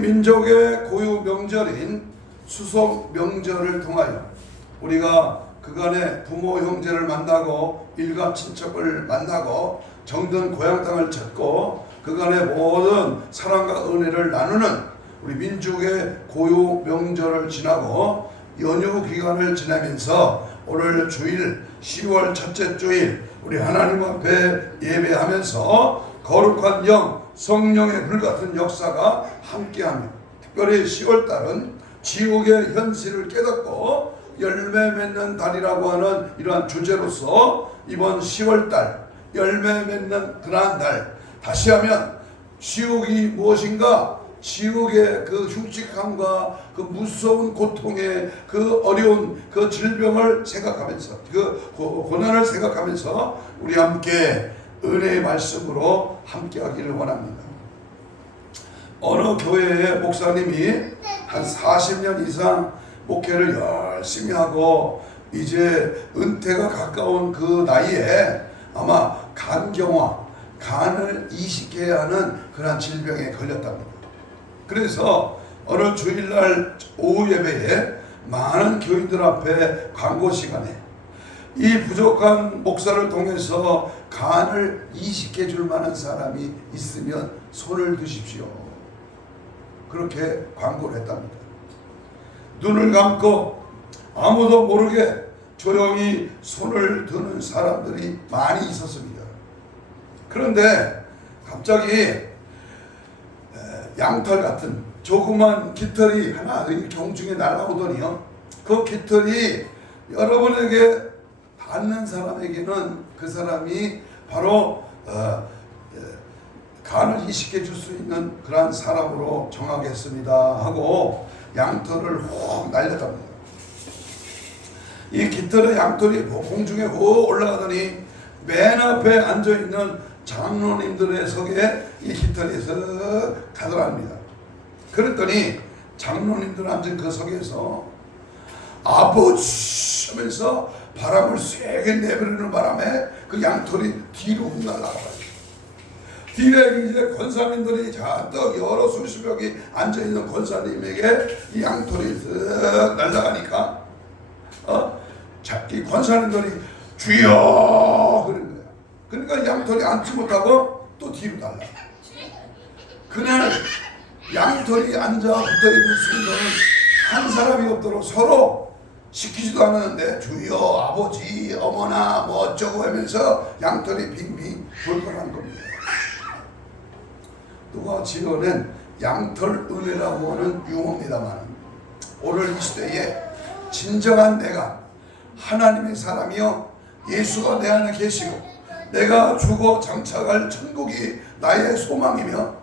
민족의 고유 명절인 추석 명절을 통하여 우리가 그간의 부모 형제를 만나고 일가 친척을 만나고 정든 고향 땅을 찾고 그간의 모든 사랑과 은혜를 나누는 우리 민족의 고유 명절을 지나고 연휴 기간을 지나면서 오늘 주일 10월 첫째 주일 우리 하나님 앞에 예배하면서 거룩한 영 성령의 불같은 역사가 함께하며 특별히 10월달은 지옥의 현실을 깨닫고 열매 맺는 달이라고 하는 이러한 주제로서 이번 10월달 열매 맺는 그러한 달, 다시 하면 지옥이 무엇인가, 지옥의 그 흉측함과 그 무서운 고통의 그 어려운 그 질병을 생각하면서 그 고난을 생각하면서 우리 함께 은혜의 말씀으로 함께 하기를 원합니다. 어느 교회의 목사님이 한 40년 이상 목회를 열심히 하고 이제 은퇴가 가까운 그 나이에 아마 간경화, 간을 이식해야 하는 그런 질병에 걸렸답니다. 그래서 어느 주일날 오후 예배에 많은 교인들 앞에 광고 시간에 이 부족한 목사를 통해서 간을 이식해 줄 만한 사람이 있으면 손을 드십시오. 그렇게 광고를 했답니다. 눈을 감고 아무도 모르게 조용히 손을 드는 사람들이 많이 있었습니다. 그런데 갑자기 양털 같은 조그만 깃털이 하나 이렇게 공중에 날아오더니요, 그 깃털이 여러분에게 닿는 사람에게는 그 사람이 바로 간을 이식해 줄 수 있는 그러한 사람으로 정하겠습니다 하고 양털을 훅 날렸답니다. 이 깃털의 양털이 공중에 훅 올라가더니 맨 앞에 앉아있는 장로님들의 석에 이 깃털이 쓱 가더랍니다. 그랬더니 장로님들 앉은 그 석에서 아버지 하면서 바람을 세게 내버리는 바람에 그 양털이 뒤로 훅 날아가요. 뒤에 이제 권사님들이 잔뜩 여러 수십 명이 앉아있는 권사님에게 이 양털이 쓱 날아가니까 이 권사님들이 주여 그런 거야. 그러니까 양털이 앉지 못하고 또 뒤로 날아가. 그날 양털이 앉아 붙어있는 순간은 한 사람이 없도록 서로 시키지도 않았는데 주여 아버지 어머나 뭐 어쩌고 하면서 양털이 빙빙 돌아간 겁니다. 누가 지어낸 양털 은혜라고 하는 유머입니다만 오늘 이 시대에 진정한 내가 하나님의 사람이요 예수가 내 안에 계시고 내가 죽어 장차갈 천국이 나의 소망이며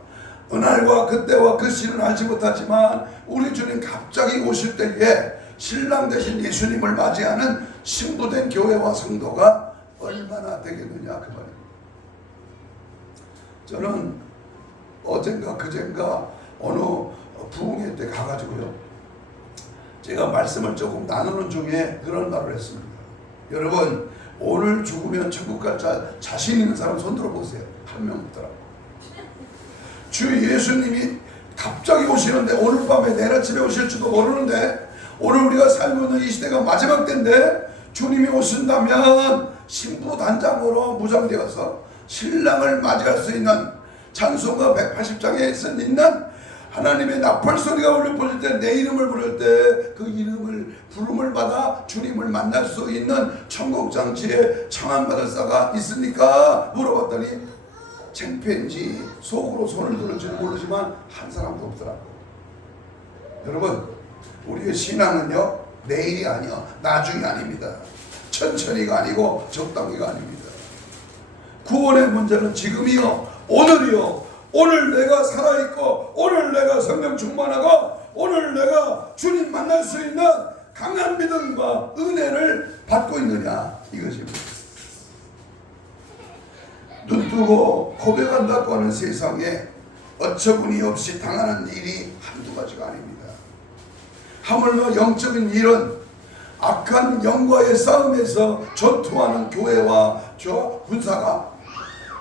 그날과 그때와 그 시는 알지 못하지만 우리 주님 갑자기 오실 때에 신랑 되신 예수님을 맞이하는 신부된 교회와 성도가 얼마나 되겠느냐 그 말입니다. 저는 어젠가 그젠가 어느 부흥회 때 가가지고요, 제가 말씀을 조금 나누는 중에 그런 말을 했습니다. 여러분 오늘 죽으면 천국 갈 자신 있는 사람 손 들어보세요. 한 명 없더라고요. 주 예수님이 갑자기 오시는데 오늘 밤에 내일 아침에 오실지도 모르는데 오늘 우리가 살고 있는 이 시대가 마지막 때인데 주님이 오신다면 신부 단장으로 무장되어서 신랑을 맞이할 수 있는 찬송가 180장에 있는 하나님의 나팔 소리가 울려 퍼질 때 내 이름을 부를 때 그 이름을 부름을 받아 주님을 만날 수 있는 천국 장치에 청함받을 자가 있습니까? 물어봤더니 창피한지 속으로 손을 들을지는 모르지만 한 사람도 없더라고. 여러분 우리의 신앙은요 내일이 아니요 나중이 아닙니다. 천천히가 아니고 적당히가 아닙니다. 구원의 문제는 지금이요 오늘이요. 오늘 내가 살아있고 오늘 내가 성령 충만하고 오늘 내가 주님 만날 수 있는 강한 믿음과 은혜를 받고 있느냐 이것입니다. 눈뜨고 고백한다고 하는 세상에 어처구니 없이 당하는 일이 한두 가지가 아닙니다. 하물며 영적인 일은 악한 영과의 싸움에서 전투하는 교회와 저 군사가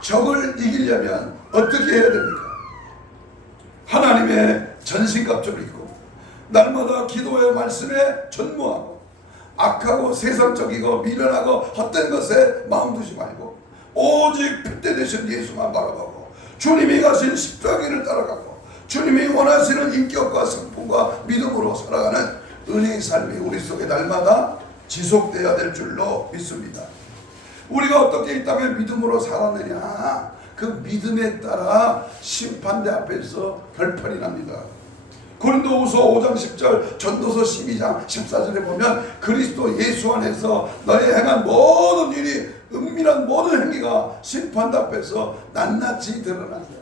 적을 이기려면 어떻게 해야 됩니까? 하나님의 전신갑주를 입고 날마다 기도의 말씀에 전무하고 악하고 세상적이고 미련하고 헛된 것에 마음 두지 말고 오직 필대 되신 예수만 바라보고 주님이 가신 십자가를 따라가고 주님이 원하시는 인격과 성품과 믿음으로 살아가는 은혜의 삶이 우리 속에 날마다 지속되어야 될 줄로 믿습니다. 우리가 어떻게 이 땅에 믿음으로 살았느냐, 그 믿음에 따라 심판대 앞에서 결판이 납니다. 고린도후서 5장 10절, 전도서 12장 14절에 보면 그리스도 예수 안에서 너의 행한 모든 일이, 은밀한 모든 행위가 심판대 앞에서 낱낱이 드러난다.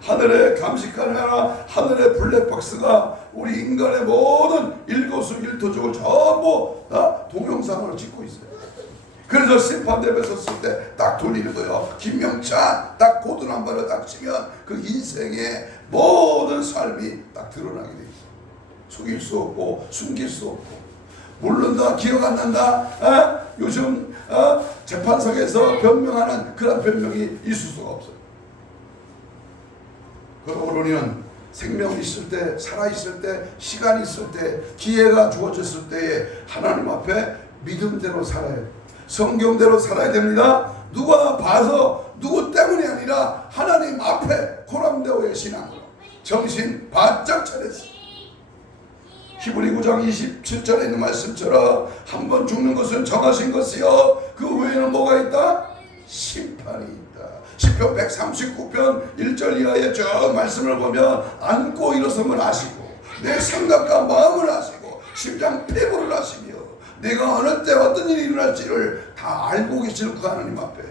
하늘의 감식하느라 하늘의 블랙박스가 우리 인간의 모든 일거수일투족을 전부 동영상으로 찍고 있어요. 그래서 심판대에 섰을 때 딱 돌리는 거예요. 김명찬 딱 고든 한 발을 딱 치면 그 인생의 모든 삶이 딱 드러나게 돼 있어요. 속일 수 없고 숨길 수 없고 모른다, 기억 안 난다, 요즘 재판석에서 변명하는 그런 변명이 있을 수가 없어요. 그리고 우리는 생명이 있을 때, 살아있을 때, 시간이 있을 때, 기회가 주어졌을 때에 하나님 앞에 믿음대로 살아야 돼요. 성경대로 살아야 됩니다. 누가 봐서 누구 때문이 아니라 하나님 앞에 코람데오의 신앙으로 정신 바짝 차렸어요. 히브리 9장 27절에 있는 말씀처럼 한 번 죽는 것은 정하신 것이요 그 외에는 뭐가 있다? 심판이 있다. 시편 139편 1절 이하의 저 말씀을 보면 안고 일어서면 아시고 내 생각과 마음을 아시고 심장 피부를 아시며 내가 어느 때 어떤 일이 일어날지를 다 알고 계시는 그 하나님 앞에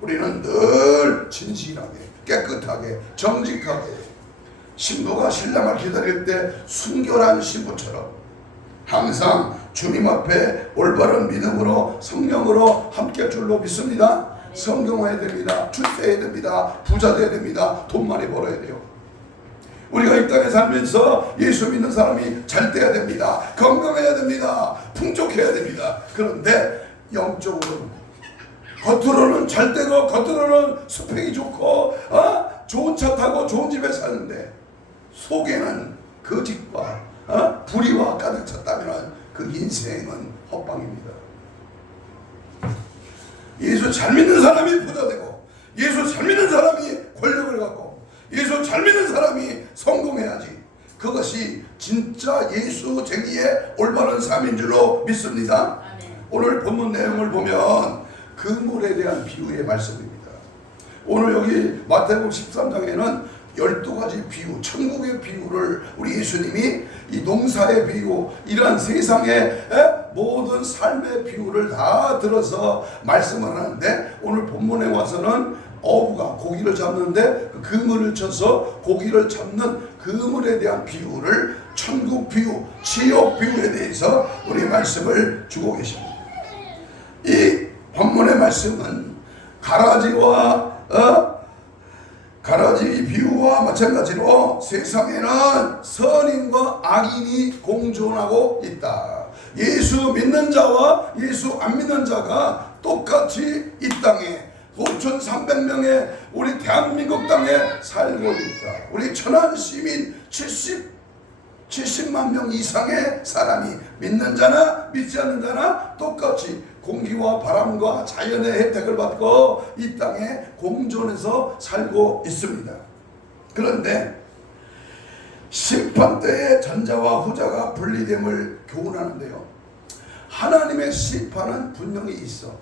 우리는 늘 진실하게 깨끗하게 정직하게 신부가 신랑을 기다릴 때 순결한 신부처럼 항상 주님 앞에 올바른 믿음으로 성령으로 함께 줄로 믿습니다. 성경화해야 됩니다. 출세해야 됩니다. 부자 돼야 됩니다. 돈 많이 벌어야 돼요. 우리가 이 땅에 살면서 예수 믿는 사람이 잘 돼야 됩니다. 건강해야 됩니다. 풍족해야 됩니다. 그런데 영적으로는 겉으로는 잘 되고 겉으로는 스펙이 좋고 좋은 차 타고 좋은 집에 사는데 속에는 거짓과 불의와 가득 찼다면 그 인생은 헛방입니다. 예수 잘 믿는 사람이 부자 되고 예수 잘 믿는 사람이 권력을 갖고 예수 잘 믿는 사람이 성공해야지. 그것이 진짜 예수쟁이의 올바른 삶인 줄로 믿습니다. 오늘 본문 내용을 보면 그물에 대한 비유의 말씀입니다. 오늘 여기 마태복음 13장에는 12가지 비유, 천국의 비유를 우리 예수님이 이 농사의 비유, 이러한 세상의 모든 삶의 비유를 다 들어서 말씀을 하는데 오늘 본문에 와서는 어부가 고기를 잡는데 그 그물을 쳐서 고기를 잡는 그물에 대한 비유를 천국 비유, 지옥 비유에 대해서 우리 말씀을 주고 계십니다. 이 본문의 말씀은 가라지 비유와 마찬가지로 세상에는 선인과 악인이 공존하고 있다. 예수 믿는 자와 예수 안 믿는 자가 똑같이 이 땅에 5,300명의 우리 대한민국 땅에 살고 있다. 우리 천안 시민 70만 명 이상의 사람이 믿는 자나 믿지 않는 자나 똑같이 공기와 바람과 자연의 혜택을 받고 이 땅에 공존해서 살고 있습니다. 그런데 심판 때에 전자와 후자가 분리됨을 교훈하는데요. 하나님의 심판은 분명히 있어.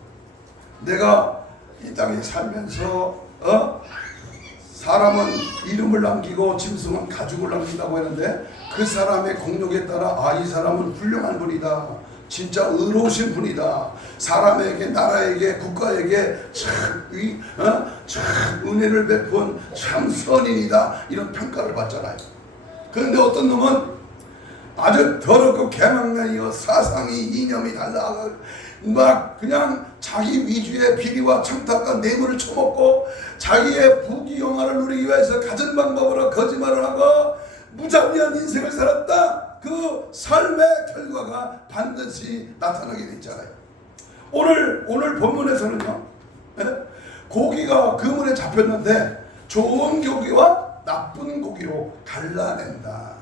내가 이 땅에 살면서 사람은 이름을 남기고 짐승은 가죽을 남긴다고 했는데 그 사람의 공력에 따라 이 사람은 훌륭한 분이다, 진짜 의로우신 분이다, 사람에게 나라에게 국가에게 참 은혜를 베푼 참 선인이다, 이런 평가를 받잖아요. 그런데 어떤 놈은 아주 더럽고 개망년이요 사상이 이념이 달라 막 그냥 자기 위주의 비리와 청탁과 뇌물을 처먹고 자기의 부귀영화를 누리기 위해서 가진 방법으로 거짓말을 하고 무자비한 인생을 살았다. 그 삶의 결과가 반드시 나타나게 되잖아요. 오늘 본문에서는요, 고기가 그물에 잡혔는데 좋은 고기와 나쁜 고기로 갈라낸다,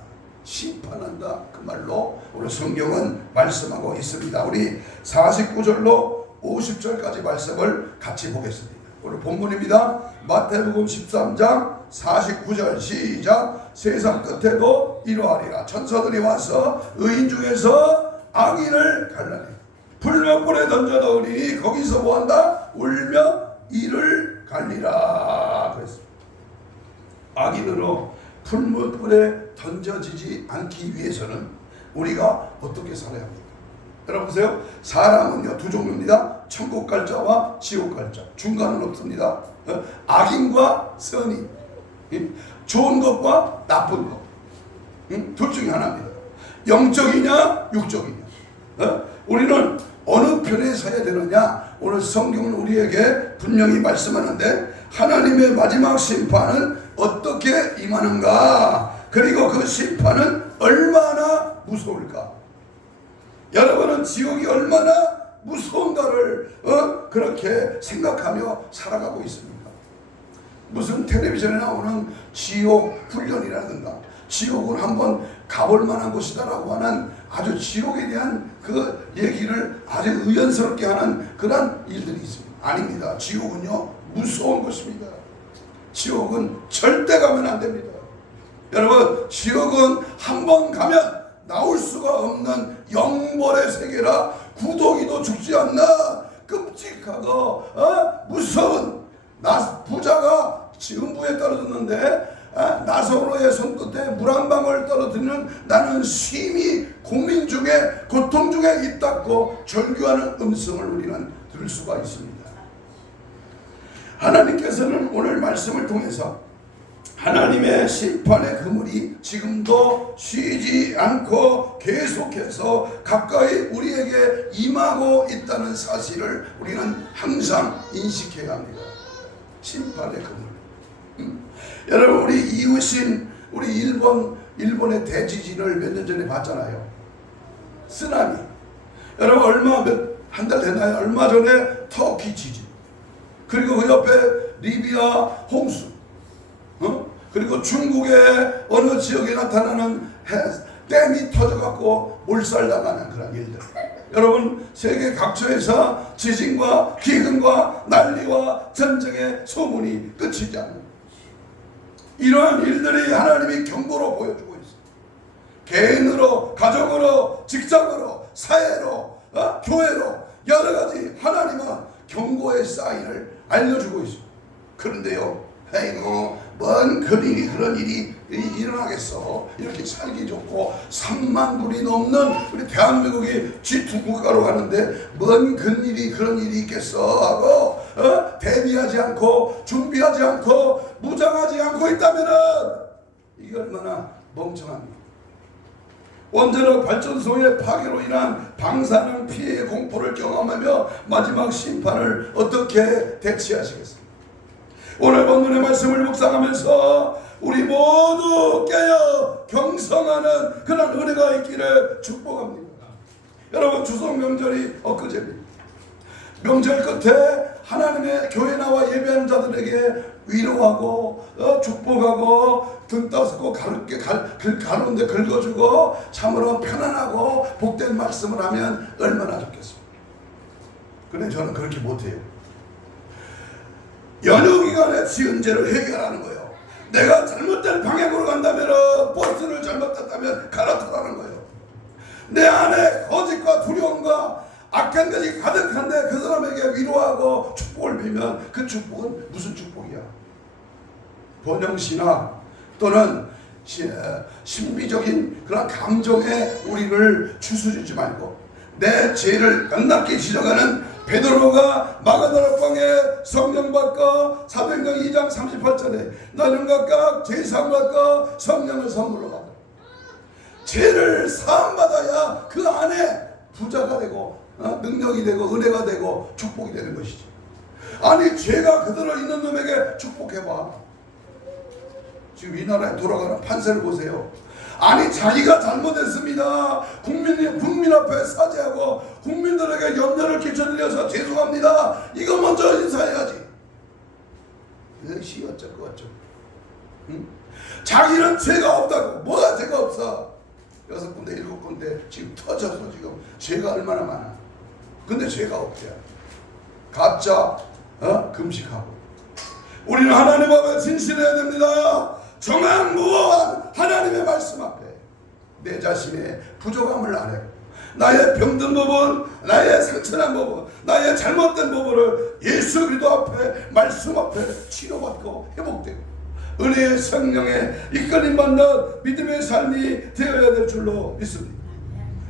심판한다, 그 말로 오늘 성경은 말씀하고 있습니다. 우리 49절로 50절까지 말씀을 같이 보겠습니다. 오늘 본문입니다. 마태복음 13장 49절 시작. 세상 끝에도 이러하리라. 천사들이 와서 의인 중에서 악인을 갈라내 불못불에 던져 넣으리니 거기서 뭐한다? 울며 이를 갈리라 그랬습니다. 악인으로 불못불에 던져지지 않기 위해서는 우리가 어떻게 살아야 합니까? 여러분 보세요. 사람은요 두 종류입니다. 천국 갈 자와 지옥 갈 자. 중간은 없습니다. 악인과 선인, 좋은 것과 나쁜 것, 둘 중에 하나입니다. 영적이냐 육적이냐. 우리는 어느 편에 서야 되느냐. 오늘 성경은 우리에게 분명히 말씀하는데 하나님의 마지막 심판은 어떻게 임하는가, 그리고 그 심판은 얼마나 무서울까. 여러분은 지옥이 얼마나 무서운가를 그렇게 생각하며 살아가고 있습니다. 무슨 텔레비전에 나오는 지옥 훈련이라든가 지옥은 한번 가볼 만한 곳이다라고 하는 아주 지옥에 대한 그 얘기를 아주 의연스럽게 하는 그런 일들이 있습니다. 아닙니다. 지옥은요 무서운 곳입니다. 지옥은 절대 가면 안 됩니다. 여러분, 지옥은 한번 가면 나올 수가 없는 영벌의 세계라. 구더기도 죽지 않나 끔찍하고 무서운 부자가 음부에 떨어졌는데 나사로의 손끝에 물 한 방울 떨어뜨리는 나는 심히 고민 중에 고통 중에 있다고 절규하는 음성을 우리는 들을 수가 있습니다. 하나님께서는 오늘 말씀을 통해서 하나님의 심판의 그물이 지금도 쉬지 않고 계속해서 가까이 우리에게 임하고 있다는 사실을 우리는 항상 인식해야 합니다. 심판의 그물. 여러분, 우리 이웃인 우리 일본의 대지진을 몇 년 전에 봤잖아요. 쓰나미. 여러분, 한 달 됐나요? 얼마 전에 터키 지진. 그리고 그 옆에 리비아 홍수. 그리고 중국의 어느 지역에 나타나는 댐이 터져갖고 몰살당하는 그런 일들. 여러분, 세계 각처에서 지진과 기근과 난리와 전쟁의 소문이 끝이지 않는 이러한 일들이 하나님이 경고로 보여주고 있습니다. 개인으로, 가정으로, 직장으로, 사회로, 교회로 여러 가지 하나님은 경고의 사인을 알려주고 있습니다. 그런데요, 뭔 그런 일이 일어나겠어. 이렇게 살기 좋고 3만 불이 넘는 우리 대한민국이 G2 국가로 가는데 뭔 그런 일이 있겠어 하고 대비하지 않고 준비하지 않고 무장하지 않고 있다면은 이게 얼마나 멍청합니까? 원자력 발전소의 파괴로 인한 방사능 피해의 공포를 경험하며 마지막 심판을 어떻게 대치하시겠습니까? 오늘 본문의 말씀을 묵상하면서 우리 모두 깨어 경성하는 그런 은혜가 있기를 축복합니다. 여러분, 추석 명절이 엊그제입니다. 명절 끝에 하나님의 교회 나와 예배하는 자들에게 위로하고 축복하고 등 따스고 가운데 긁어주고 참으로 편안하고 복된 말씀을 하면 얼마나 좋겠습니까? 그런데 저는 그렇게 못해요. 연휴기간에 지은 죄를 해결하는 거예요. 내가 잘못된 방향으로 간다면, 버스를 잘못 탔다면 갈아타라는 거예요. 내 안에 거짓과 두려움과 악한 것이 가득한데 그 사람에게 위로하고 축복을 빌면 그 축복은 무슨 축복이야? 번영신학 또는 신비적인 그런 감정에 우리를 추스르지 말고 내 죄를 넉넉히 지적하는 베드로가 마가다라 방에 성령 받고 사도행전 2장 38절에 너는 각각 죄사함 받고 성령을 선물로 받아. 죄를 사함받아야 그 안에 부자가 되고 능력이 되고 은혜가 되고 축복이 되는 것이지. 아니, 죄가 그대로 있는 놈에게 축복해봐. 지금 이 나라에 돌아가는 판세를 보세요. 아니, 자기가 잘못했습니다. 국민 앞에 사죄하고 국민들에게 염려를 끼쳐드려서 죄송합니다. 이거 먼저 인사해야지. 이것이 어쩌고. 자기는 죄가 없다고. 뭐가 죄가 없어? 6군데 7군데 지금 터져서 지금 죄가 얼마나 많아. 근데 죄가 없대. 가짜 금식하고. 우리는 하나님 앞에 진실해야 됩니다. 정확무한 하나님의 말씀 앞에 내 자신의 부족함을 아뢰, 나의 병든 부분, 나의 상처난 부분, 나의 잘못된 부분을 예수 그리스도 앞에, 말씀 앞에 치료받고 회복되고 은혜의 성령에 이끌림받는 믿음의 삶이 되어야 될 줄로 믿습니다.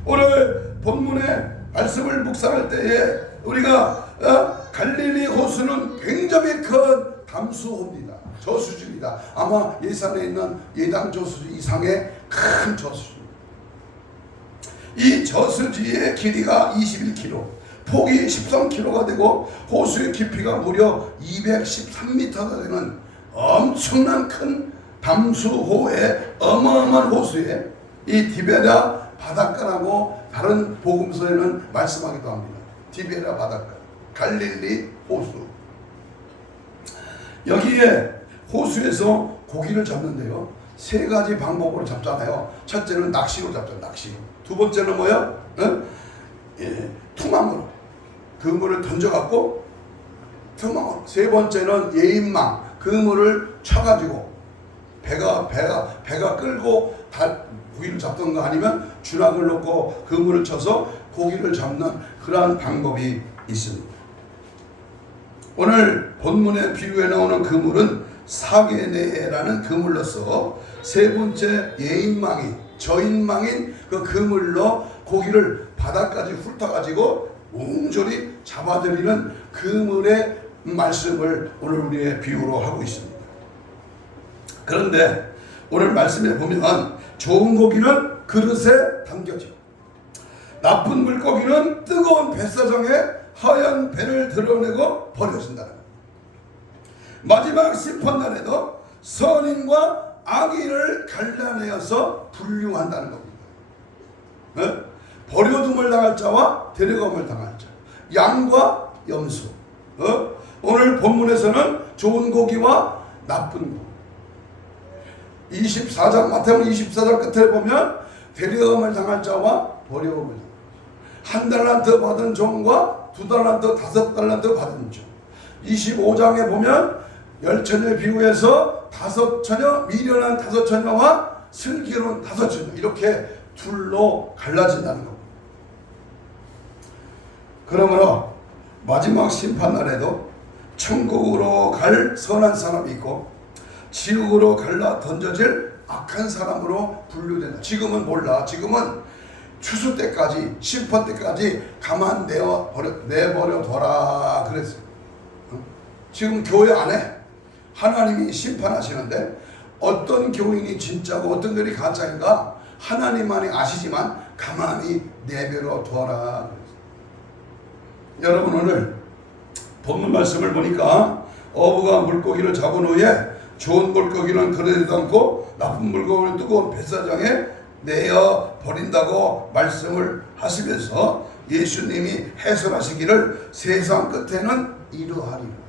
오늘 본문의 말씀을 묵상할 때에 우리가 갈릴리 호수는 굉장히 큰 담수호입니다. 저수지입니다. 아마 예산에 있는 예당 저수지 이상의 큰 저수지입니다. 이 저수지의 길이가 21km, 폭이 13km가 되고 호수의 깊이가 무려 213m가 되는 엄청난 큰 담수호의 어마어마한 호수에 이 디베랴 바닷가라고 다른 복음서에는 말씀하기도 합니다. 디베랴 바닷가, 갈릴리 호수. 여기에 호수에서 고기를 잡는데요, 3가지 방법으로 잡잖아요. 첫째는 낚시로 잡죠. 낚시로. 두 번째는 뭐요? 투망으로 그물을 던져갖고 투망으로. 세 번째는 예인망, 그물을 쳐가지고 배가 끌고 고기를 잡던가 아니면 주락을 놓고 그물을 쳐서 고기를 잡는 그러한 방법이 있습니다. 오늘 본문의 비유에 나오는 그물은 사게네라는 그물로서 세 번째 예인망이 저인망인 그 그물로 고기를 바닥까지 훑어가지고 옹졸이 잡아들이는 그물의 말씀을 오늘 우리의 비유로 하고 있습니다. 그런데 오늘 말씀에 보면 좋은 고기는 그릇에 담겨지고 나쁜 물고기는 뜨거운 뱃사정에 하얀 배를 드러내고 버려진다는 겁니다. 마지막 심판날에도 선인과 악인을 갈라내어서 분류한다는 겁니다. 버려둠을 당할 자와 데려감을 당할 자, 양과 염소. 오늘 본문에서는 좋은 고기와 나쁜 고기. 24장 마태복음 24장 끝에 보면 데려감을 당할 자와 버려움을 당할 자, 1달란트 받은 종과 2달란트 5달란트 받은 종. 25장에 보면 10처녀의 비유에서 5처녀, 미련한 5처녀와 슬기로운 5처녀, 이렇게 둘로 갈라진다는 겁니다. 그러므로 마지막 심판날에도 천국으로 갈 선한 사람이 있고 지옥으로 갈라 던져질 악한 사람으로 분류된다. 지금은 몰라. 지금은 추수 때까지, 심판 때까지 가만 내버려 둬라 그랬어요. 지금 교회 안에 하나님이 심판하시는데 어떤 교인이 진짜고 어떤 교인이 가짜인가 하나님만이 아시지만 가만히 내버려 두어라. 여러분, 오늘 본문 말씀을 보니까 어부가 물고기를 잡은 후에 좋은 물고기는 그러지도 않고 나쁜 물고기는 뜨거운 뱃사장에 내어 버린다고 말씀을 하시면서 예수님이 해설하시기를 세상 끝에는 이러하리라.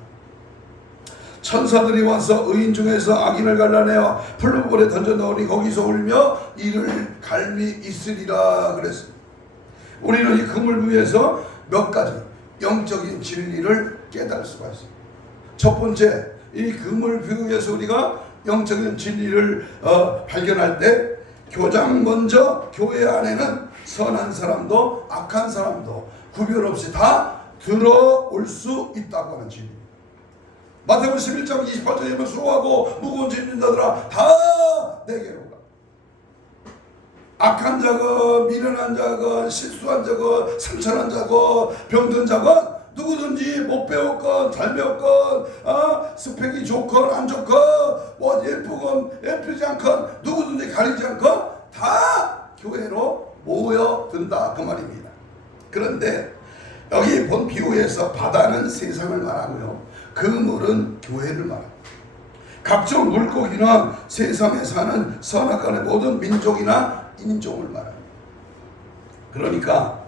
천사들이 와서 의인 중에서 악인을 갈라내어 풀무불에 던져 넣으니 거기서 울며 이를 갈미 있으리라 그랬습니다. 우리는 이 그물 위에서 몇 가지 영적인 진리를 깨달을 수가 있습니다. 첫 번째, 이 그물 비유에서 우리가 영적인 진리를 발견할 때 교장 먼저 교회 안에는 선한 사람도 악한 사람도 구별 없이 다 들어올 수 있다고 하는 진리. 마태복음 11장 28절에 보면 수고하고 무거운 짐 있는 자들아 다 내게로 가. 악한 자건, 미련한 자건, 실수한 자건, 상처난 자건, 병든 자건 누구든지 못 배웠건 잘 배웠건 스펙이 좋건 안 좋건 뭐 예쁘건 예쁘지 않건 누구든지 가리지 않건 다 교회로 모여든다 그 말입니다. 그런데 여기 본 비유에서 바다는 세상을 말하고요, 그물은 교회를 말합니다. 각종 물고기는 세상에 사는 선악간의 모든 민족이나 인종을 말합니다. 그러니까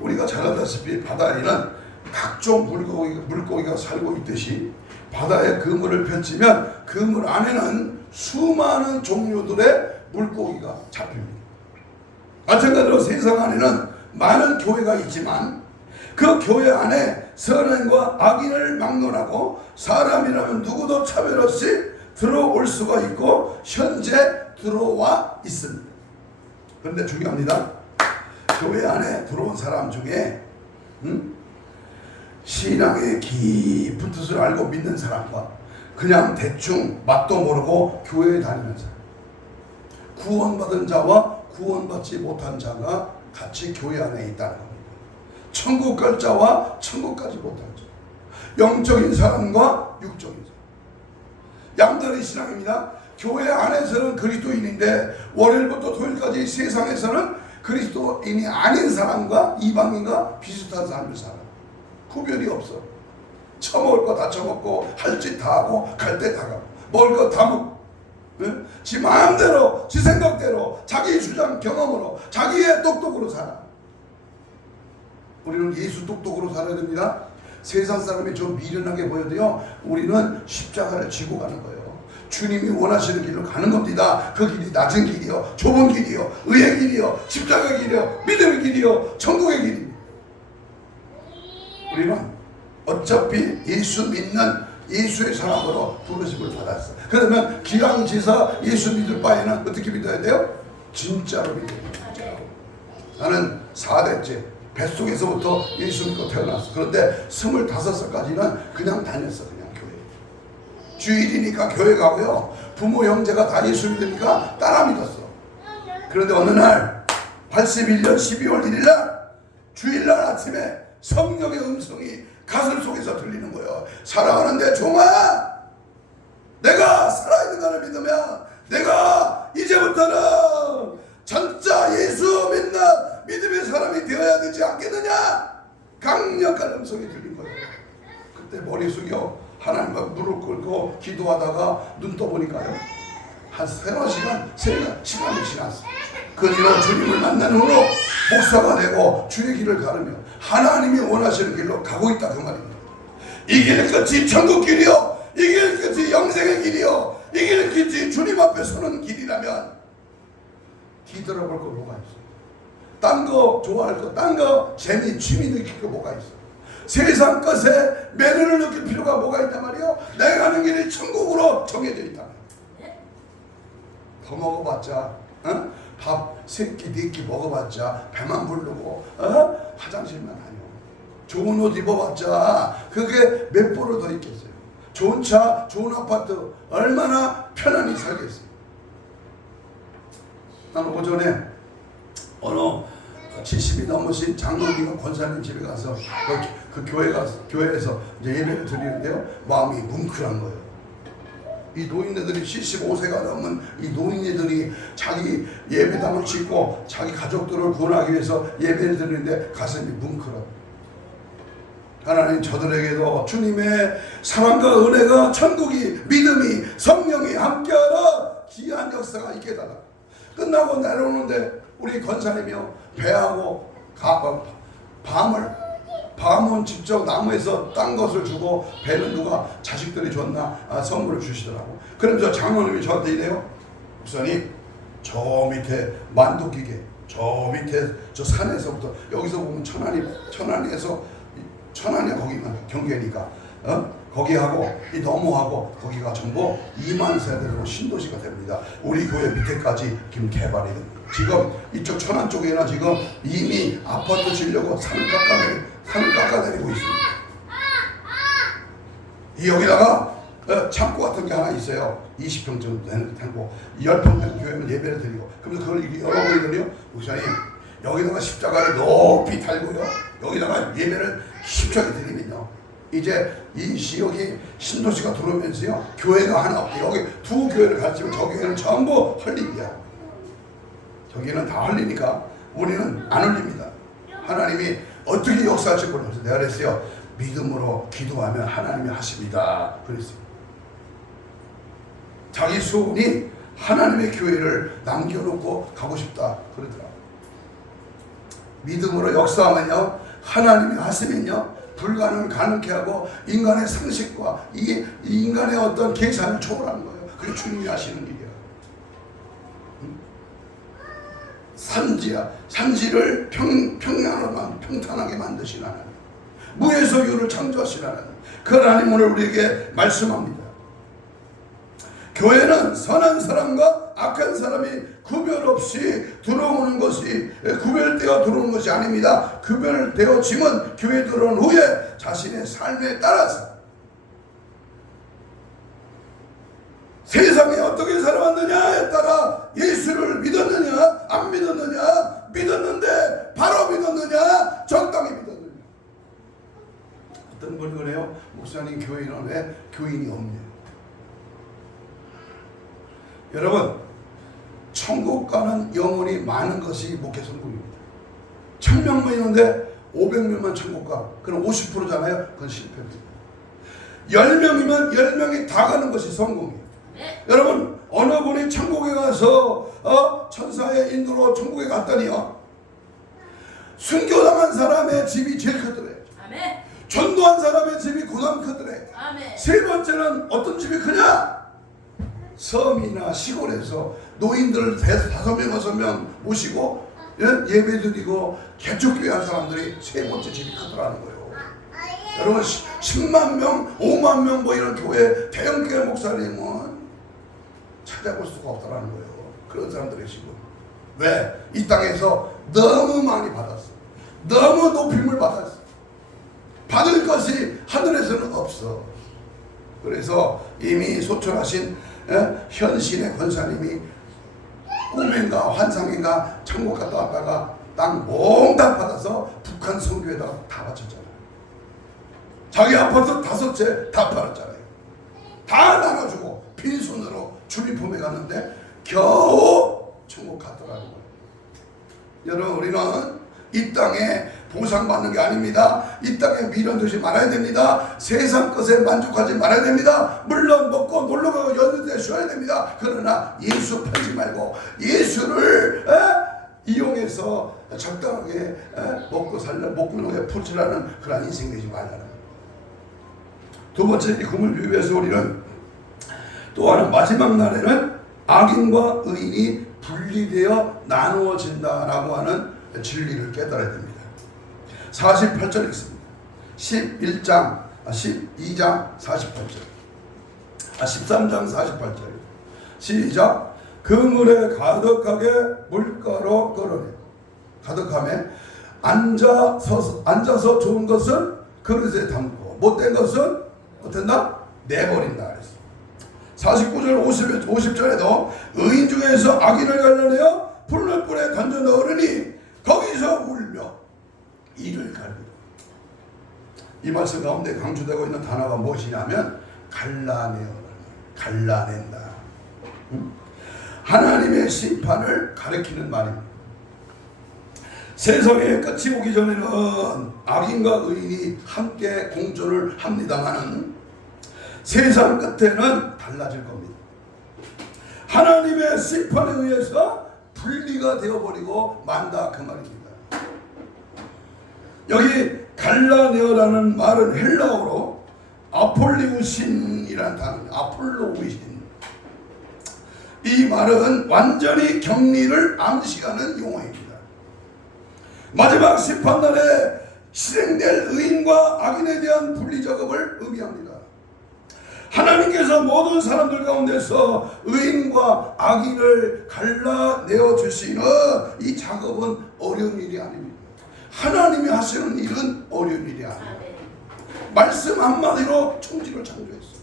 우리가 잘 알다시피 바다에는 각종 물고기가 살고 있듯이 바다에 그물을 펼치면 그물 안에는 수많은 종류들의 물고기가 잡힙니다. 마찬가지로 세상 안에는 많은 교회가 있지만 그 교회 안에 선행과 악인을 막론하고 사람이라면 누구도 차별 없이 들어올 수가 있고 현재 들어와 있습니다. 그런데 중요합니다. 교회 안에 들어온 사람 중에 신앙의 깊은 뜻을 알고 믿는 사람과 그냥 대충 맛도 모르고 교회에 다니는 사람, 구원받은 자와 구원받지 못한 자가 같이 교회 안에 있다는 겁니다. 천국 갈 자와 천국 가지 못한 자, 영적인 사람과 육적인 사람, 양다리 신앙입니다. 교회 안에서는 그리스도인인데 월요일부터 토요일까지 세상에서는 그리스도인이 아닌 사람과 이방인과 비슷한 삶을 살아. 구별이 없어. 처먹을 거 다 처먹고 할 짓 다 하고 갈 때 다 가고 먹을 거 다 먹고, 응? 지 마음대로 지 생각대로 자기 주장 경험으로 자기의 똑똑으로 살아. 우리는 예수 똑똑으로 살아야 됩니다. 세상 사람이 좀 미련하게 보여도요, 우리는 십자가를 지고 가는 거예요. 주님이 원하시는 길로 가는 겁니다. 그 길이 낮은 길이요, 좁은 길이요, 의의 길이요, 십자가 길이요, 믿음의 길이요, 천국의 길입니다. 우리는 어차피 예수 믿는 예수의 사람으로 부르심을 받았어. 그러면 기왕지사 예수 믿을 바에는 어떻게 믿어야 돼요? 진짜로 믿어야 돼요. 나는 4대째 뱃속에서부터 예수 믿고 태어났어. 그런데 25살까지는 그냥 다녔어. 그냥 교회. 주일이니까 교회 가고요. 부모 형제가 다 예수 믿으니까 따라 믿었어. 그런데 어느 날 81년 12월 1일날 주일날 아침에 성령의 음성이 가슴 속에서 들리는 거예요. 사랑하는 내 종아, 내가 살아있는 자를 믿으면 내가 이제부터는 진짜 예수 믿는 믿음의 사람이 되어야 되지 않겠느냐? 강력한 음성이 들린 거예요. 그때 머리 숙여 하나님과 무릎 꿇고 기도하다가 눈 떠보니까요, 한 3시간 시간이 지났어요. 그 뒤로 주님을 만난 후로 목사가 되고 주의 길을 가르며 하나님이 원하시는 길로 가고 있다, 그 말입니다. 이 길 끝이 천국 길이요, 이 길 끝이 영생의 길이요, 이 길 끝이 주님 앞에 서는 길이라면 뒤돌아볼 거 뭐가 있어요? 딴 거 좋아할 거, 딴 거 재미, 취미 느낄 거 뭐가 있어? 세상 것에 매너를 느낄 필요가 뭐가 있단 말이에요? 내가 가는 길이 천국으로 정해져 있다. 더 먹어봤자, 밥 3끼 4끼 먹어봤자 배만 부르고, 화장실만 다녀. 좋은 옷 입어봤자 그게 몇 보로 더 있겠어요? 좋은 차, 좋은 아파트 얼마나 편안히 살겠어요? 나는 오전에 어느 70이 넘으신 장로님과 권사님 집에 가서 그 교회에서 이제 예배를 드리는데요, 마음이 뭉클한 거예요. 이 노인네들이 75세가 넘은 이 노인네들이 자기 예배당을 짓고 자기 가족들을 구원하기 위해서 예배를 드리는데 가슴이 뭉클하고, 하나님 저들에게도 주님의 사랑과 은혜가, 천국이, 믿음이, 성령이 함께하는 귀한 역사가 있게 해달라. 끝나고 내려오는데 우리 권사님이요, 배하고 밤은 직접 나무에서 딴 것을 주고 배는 누가 자식들이 줬나 선물을 주시더라고. 그러면서 장로님이 저한테 이래요. 목사님, 저 밑에 만두기계, 저 밑에 저 산에서부터, 여기서 보면 천안에서 천안에 거기만 경계니까 거기하고 이 너머하고 거기가 전부 2만 세대로 신도시가 됩니다. 우리 교회 밑에까지 지금 개발이 됩니다. 지금 이쪽 천안 쪽에는 지금 이미 아파트 지려고 산을 깎아내리고 있습니다. 여기다가 창고 같은 게 하나 있어요. 20평 정도 되는 창고. 10평 되는 교회면 예배를 드리고, 그러면서 그걸 열어보니까요, 목사님, 여기다가 십자가를 높이 달고요, 여기다가 예배를 힘차게 드리면요, 이제 이 지역이 신도시가 들어오면서요, 교회가 하나 없고, 여기 2교회를 가르치면 저 교회는 전부 헐립니다. 저기는 다 흘리니까 우리는 안 흘립니다. 하나님이 어떻게 역사할지 모르면서 내가 그랬어요. 믿음으로 기도하면 하나님이 하십니다. 그랬어요. 자기 소원이 하나님의 교회를 남겨놓고 가고 싶다 그러더라고요. 믿음으로 역사하면요, 하나님이 하시면요, 불가능을 가능케 하고 인간의 상식과 이 인간의 어떤 계산을 초월하는 거예요. 그게 주님이 하시는 일이야. 산지를 평탄하게 만드신 하나님, 무에서 유를 창조하신 하나님, 그 하나님 오늘 우리에게 말씀합니다. 교회는 선한 사람과 악한 사람이 구별 없이 들어오는 것이, 구별되어 들어오는 것이 아닙니다. 구별되어짐은 교회에 들어온 후에 자신의 삶에 따라서 세상에 어떻게 살아왔느냐에 따라 예수를 믿었느냐 안 믿었느냐, 믿었는데 바로 믿었느냐 적당히 믿었느냐. 어떤 분이 그래요. 목사님 교회는 왜 교인이 없냐. 여러분, 천국 가는 영혼이 많은 것이 목회 성공입니다. 1000명만 있는데 500명만 천국 가. 그럼 50%잖아요. 그건 실패입니다. 10명이면 10명이 다 가는 것이 성공이에요. 네. 여러분, 어느 분이 천국에 가서 천사의 인도로 천국에 갔더니요, 순교당한 사람의 집이 제일 크더래. 아멘. 전도한 사람의 집이 그다음 크더래. 아멘. 세 번째는 어떤 집이 크냐? 섬이나 시골에서 노인들 5명 6명 모시고 예배 드리고 개척교회 한 사람들이 세 번째 집이 크더라는 거예요. 여러분, 10만 명 5만 명 뭐 이런 교회 대형교회 목사님은 찾아볼 수가 없다라는 거예요. 그런 사람들의 집은 왜? 이 땅에서 너무 많이 받았어. 너무 높임을 받았어. 받을 것이 하늘에서는 없어. 그래서 이미 소천하신 현신의 권사님이 꿈인가 환상인가 천국 갔다 왔다가 땅 몽땅 받아서 북한 선교에다가 다 바쳤잖아요. 자기 아파트 5채 다 팔았잖아요. 다 나눠주고 빈손으로 주비품에 갔는데 겨우 천국 갔더라는 거예요. 여러분, 우리는 이 땅에 보상받는 게 아닙니다. 이 땅에 미련 두지 말아야 됩니다. 세상 것에 만족하지 말아야 됩니다. 물론 먹고 놀러가고 연는데 쉬어야 됩니다. 그러나 예수 팔지 말고 예수를 이용해서 적당하게 먹고 살려 먹고는 풀칠하는 그런 인생 되지 말라는 거예요. 두 번째, 이 금을 비유해서 우리는 또 하나, 마지막 날에는 악인과 의인이 분리되어 나누어진다라고 하는 진리를 깨달아야 됩니다. 48절 읽습니다. 12장 48절 13장 48절 시작. 그물에 가득하게 물가로 끌어내. 가득함에 앉아서 좋은 것은 그릇에 담고 못된 것은 어떤다? 내버린다 그랬어. 49절 50절에도 의인 중에서 악인을 갈라내어 불놀불에 던져 넣으니 거기서 울며 이를 갈리라. 이 말씀 가운데 강조되고 있는 단어가 무엇이냐면 갈라낸다. 하나님의 심판을 가리키는 말입니다. 세상의 끝이 오기 전에는 악인과 의인이 함께 공존을 합니다마는 세상 끝에는 달라질 겁니다. 하나님의 심판에 의해서 분리가 되어버리고 만다 그 말입니다. 여기 갈라내어라는 말은 헬라어로 아폴리우신이라는 단어입니다. 아폴로우신. 이 말은 완전히 격리를 암시하는 용어입니다. 마지막 심판날에 실행될 의인과 악인에 대한 분리 작업을 의미합니다. 하나님께서 모든 사람들 가운데서 의인과 악인을 갈라내어 주시는 이 작업은 어려운 일이 아닙니다. 하나님이 하시는 일은 어려운 일이 아닙니다. 말씀 한마디로 천지를 창조했어요.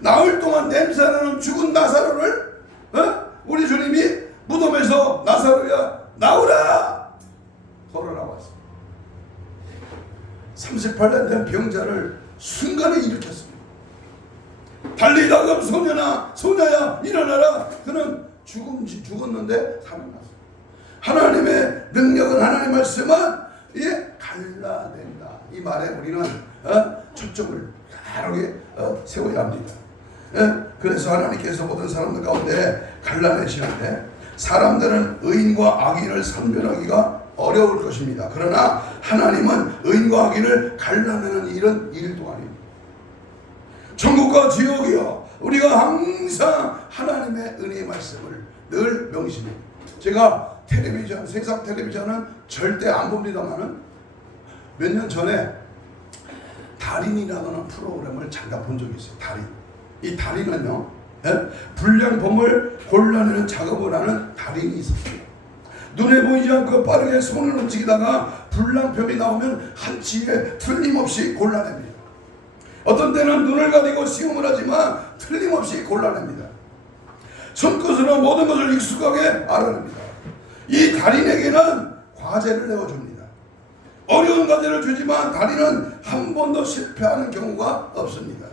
나흘 동안 냄새나는 죽은 나사로를 우리 주님이 무덤에서 나사로야 나오라 걸어나왔어. 38년 된 병자를 순간에 일으켰습니다. 달리다가 소녀야 일어나라. 그는 죽었는데 살아났어. 하나님의 능력은, 하나님의 말씀은 갈라낸다. 이 말에 우리는 초점을 가르게 세워야 합니다. 그래서 하나님께서 모든 사람들 가운데 갈라내시는데 사람들은 의인과 악인을 선별하기가 어려울 것입니다. 그러나 하나님은 의인과 악인을 갈라내는 일은 일도 아닙니다. 천국과 지옥이요 우리가 항상 하나님의 은혜의 말씀을 늘 명심해. 제가 텔레비전, 세상 텔레비전은 절대 안 봅니다만은 몇 년 전에 달인이라는 프로그램을 잠깐 본 적이 있어요. 달인. 이 달인은요, 불량범을 골라내는 작업을 하는 달인이 있었어요. 눈에 보이지 않고 빠르게 손을 움직이다가 불량범이 나오면 한치에 틀림없이 골라냅니다. 어떤 때는 눈을 가리고 시험을 하지만 틀림없이 골라냅니다. 손끝으로 모든 것을 익숙하게 알아냅니다. 이 달인에게는 과제를 내어줍니다. 어려운 과제를 주지만 달인은 한 번도 실패하는 경우가 없습니다.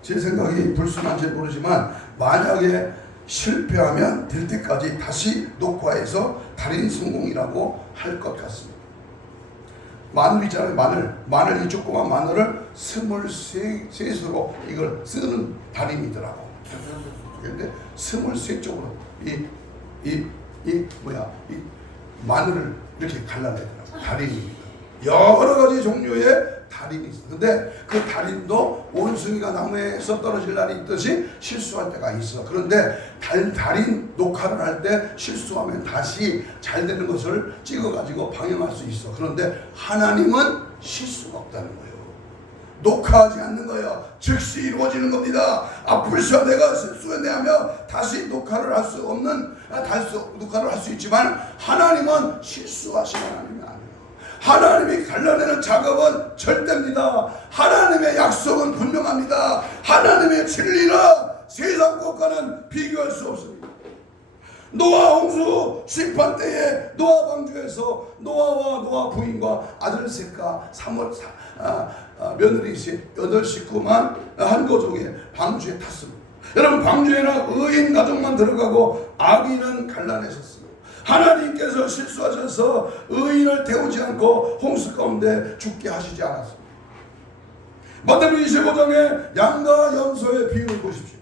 제 생각이 불순한지 모르지만 만약에 실패하면 될 때까지 다시 녹화해서 달인 성공이라고 할 것 같습니다. 마늘 있잖아요. 마늘 이 조그만 마늘을 23셋으로 이걸 쓰는 달인이더라고. 근데 23쪽으로 이 마늘을 이렇게 갈라내더라고. 달인입니다. 여러 가지 종류의 달인이 있어. 근데 그 달인도 원숭이가 나무에서 떨어질 날이 있듯이 실수할 때가 있어. 그런데 달인 녹화를 할 때 실수하면 다시 잘 되는 것을 찍어가지고 방영할 수 있어. 그런데 하나님은 실수가 없다는 거예요. 녹화하지 않는 거예요. 즉시 이루어지는 겁니다. 불사 내가 실수했네하며 다시 녹화를 할 수 없는, 녹화를 할 수 있지만 하나님은 실수하시는 하나님이 아니에요. 하나님이 갈라내는 작업은 절대입니다. 하나님의 약속은 분명합니다. 하나님의 진리는 세상 것과는 비교할 수 없습니다. 노아 홍수 심판 때에 노아 방주에서 노아와 노아 부인과 아들 셋과 며느리 셋 8식구만 한 가족의 방주에 탔습니다. 여러분, 방주에는 의인 가족만 들어가고 악인은 갈라내셨습니다. 하나님께서 실수하셔서 의인을 태우지 않고 홍수 가운데 죽게 하시지 않았습니다. 마태복음 25장에 양과 염소의 비유를 보십시오.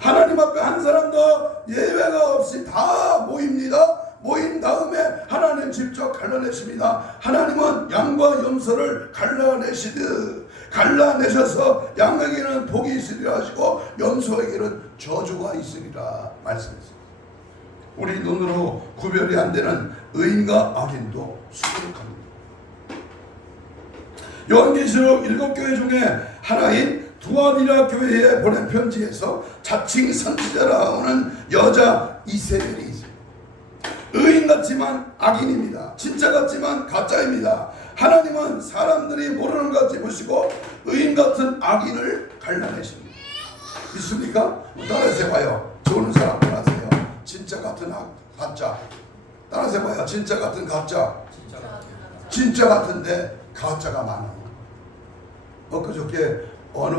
하나님 앞에 한 사람도 예외가 없이 다 모입니다. 모인 다음에 하나님 직접 갈라내십니다. 하나님은 양과 염소를 갈라내셔서 양에게는 복이 있으리라 하시고 염소에게는 저주가 있으리라 말씀했습니다. 우리 눈으로 구별이 안 되는 의인과 악인도 수두룩합니다. 요한계시록 7교회 중에 하나인 두아디라 교회에 보낸 편지에서 자칭 선지자라 하는 여자 이세벨이 있어요. 의인 같지만 악인입니다. 진짜 같지만 가짜입니다. 하나님은 사람들이 모르는 것 같이 보시고 의인 같은 악인을 갈라내십니다. 믿습니까? 따라서 해봐요. 좋은 사람 따라하세요. 진짜 같은 가짜. 따라서 해봐요. 진짜 같은 가짜. 진짜 같은데 가짜가 많아. 엊그저께 어느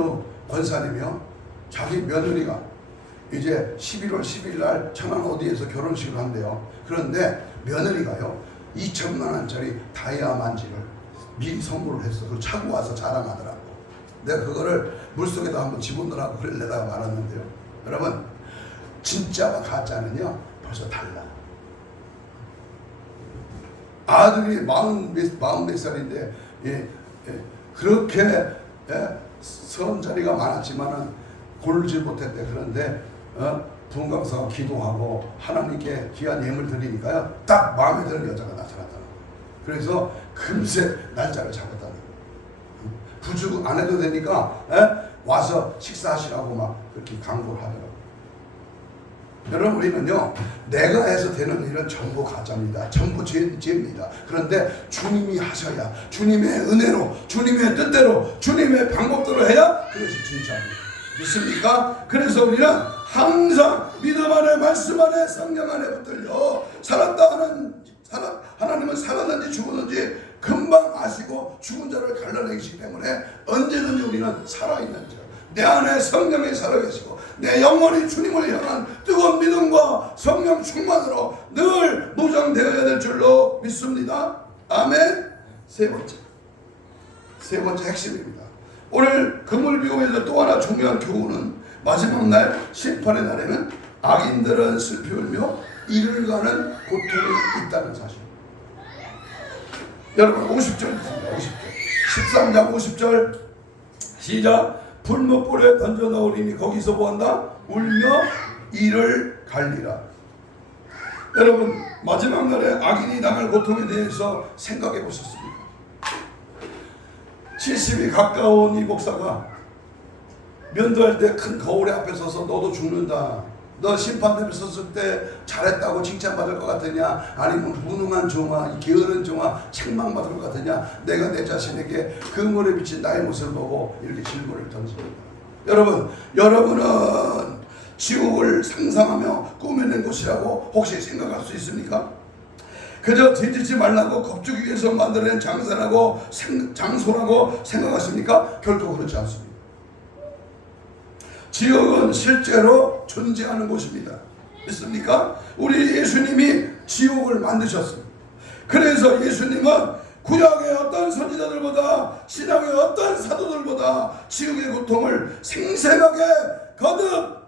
권사님이요, 자기 며느리가 이제 11월 10일 날 천안 어디에서 결혼식을 한대요. 그런데 며느리가요 2천만 원짜리 다이아만지를 미리 선물을 했어. 그걸 차고 와서 자랑하더라고. 내가 그거를 물속에다 한번 집어넣으라고 그걸 내다가 말았는데요. 여러분, 진짜와 가짜는요 벌써 달라. 아들이 40몇 살인데 그렇게 30자리가 많았지만은 고르지 못했대. 그런데 부흥강사가 기도하고 하나님께 귀한 예물 드리니까요 딱 마음에 드는 여자가 나타났다는 거예요. 그래서 금세 날짜를 잡았다는 거예요. 부주 안 해도 되니까 와서 식사하시라고 막 그렇게 강구를 하더라고요. 여러분, 우리는요 내가 해서 되는 일은 전부 가짜입니다. 전부 죄입니다. 그런데 주님이 하셔야, 주님의 은혜로, 주님의 뜻대로, 주님의 방법대로 해야 그것이 진짜입니다. 믿습니까? 그래서 우리는 항상 믿음 안에, 말씀 안에, 성령 안에 붙들려 살았다 하는 하나님은 살았는지 죽었는지 금방 아시고 죽은 자를 갈라내시기 때문에 언제든지 우리는 살아있는 자, 내 안에 성령이 살아계시고 내 영혼이 주님을 향한 뜨거운 믿음과 성령 충만으로 늘 무장되어야 될 줄로 믿습니다. 아멘. 세 번째 핵심입니다. 오늘 금물비움에서 또 하나 중요한 교훈은 마지막 날 심판의 날에는 악인들은 슬피 울며 이를 가는 고통이 있다는 사실. 여러분 50절 있습니다. 50절 13장 50절 시작. 풀무불에 던져 넣으리니 거기서 뭐한다? 울며 이를 갈리라. 여러분, 마지막 날에 악인이 당할 고통에 대해서 생각해 보셨습니까? 70이 가까운 이 목사가 면도할 때 큰 거울에 앞에 서서 너도 죽는다, 너 심판대에 섰을 때 잘했다고 칭찬받을 것 같으냐, 아니면 무능한 종아, 게으른 종아 책망받을 것 같으냐, 내가 내 자신에게 그물에 비친 나의 모습을 보고 이렇게 질문을 던집니다. 여러분은 지옥을 상상하며 꾸며낸 곳이라고 혹시 생각할 수 있습니까? 그저 뒤지지 말라고 겁주기 위해서 만들어낸 장소라고 생각하십니까? 결코 그렇지 않습니다. 지옥은 실제로 존재하는 곳입니다. 믿습니까? 우리 예수님이 지옥을 만드셨습니다. 그래서 예수님은 구약의 어떤 선지자들보다, 신약의 어떤 사도들보다 지옥의 고통을 생생하게 거듭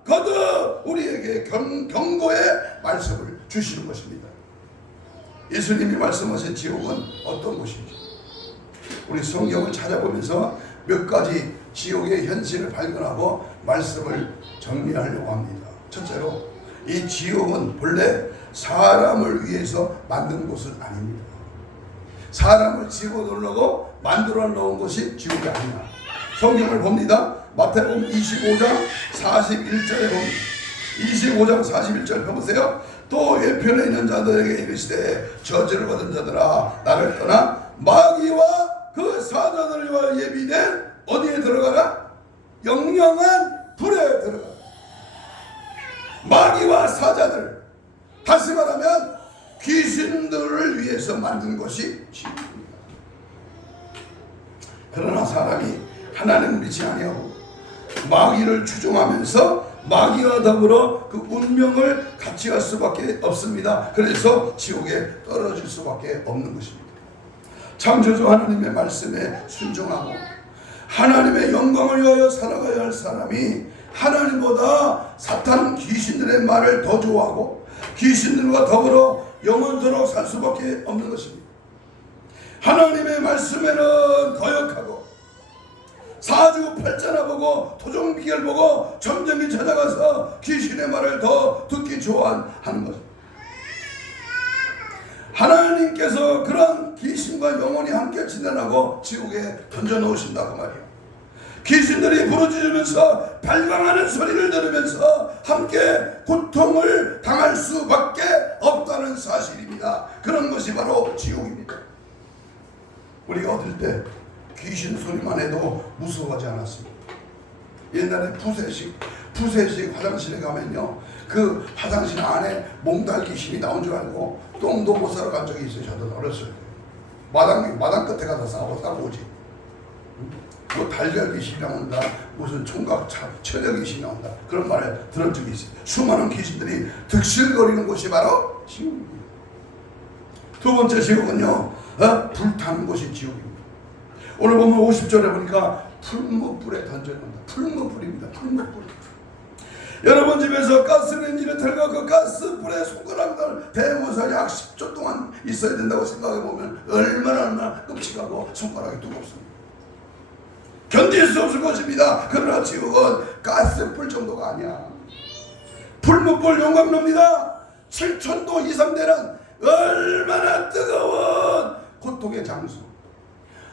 우리에게 경고의 말씀을 주시는 것입니다. 예수님이 말씀하신 지옥은 어떤 곳인지 우리 성경을 찾아보면서 몇 가지 지옥의 현실을 발견하고 말씀을 정리하려고 합니다. 첫째로, 이 지옥은 본래 사람을 위해서 만든 곳은 아닙니다. 사람을 집어넣으려고 만들어 놓은 것이 지옥이 아니야. 성경을 봅니다. 마태복음 25장 41절에 봅니다. 25장 41절 펴보세요. 또 예편에 있는 자들에게 이르시되 저주를 받은 자들아, 나를 떠나 마귀와 그 사자들과 예비된 어디에 들어가라? 영영한 불에 들어가라. 마귀와 사자들, 다시 말하면 귀신들을 위해서 만든 것이 지옥입니다. 그러나 사람이 하나님을 믿지 아니하고 마귀를 추종하면서 마귀와 더불어 그 운명을 같이 갈 수밖에 없습니다. 그래서 지옥에 떨어질 수밖에 없는 것입니다. 창조주 하나님의 말씀에 순종하고 하나님의 영광을 위하여 살아가야 할 사람이 하나님보다 사탄 귀신들의 말을 더 좋아하고 귀신들과 더불어 영원토록 살 수밖에 없는 것입니다. 하나님의 말씀에는 거역하고 사주팔자나 보고 토종기결 보고 점쟁이 찾아가서 귀신의 말을 더 듣기 좋아하는 것입니다. 하나님께서 그런 귀신과 영원히 함께 지내라고 지옥에 던져놓으신다고 말이에요. 귀신들이 부르짖으면서 발광하는 소리를 들으면서 함께 고통을 당할 수밖에 없다는 사실입니다. 그런 것이 바로 지옥입니다. 우리가 어릴 때 귀신 소리만 해도 무서워하지 않았습니다. 옛날에 푸세식 화장실에 가면요, 그 화장실 안에 몽달 귀신이 나온 줄 알고 똥도 못 사러 간 적이 있어요. 저도 어렸을 때 마당 끝에 가서 싸고 오지. 뭐 달걀 귀신이 나온다, 무슨 총각 철벽 귀신이 나온다, 그런 말을 들은 적이 있어요. 수많은 귀신들이 득실거리는 곳이 바로 지옥입니다. 두 번째 지옥은요, 불타는 곳이 지옥입니다. 오늘 보면 50절에 보니까 풀무불에 던져놓는다. 풀무불입니다. 풀무불. 여러분 집에서 가스레인지를 틀고 그 가스불에 손가락을 대고서 약 10초 동안 있어야 된다고 생각해보면 얼마나 끔찍하고 손가락이 뜨겁습니다. 견딜 수 없을 것입니다. 그러나 지옥은 가스불 정도가 아니야. 풀무불 용광로입니다. 7,000도 이상 되는 얼마나 뜨거운 고통의 장소.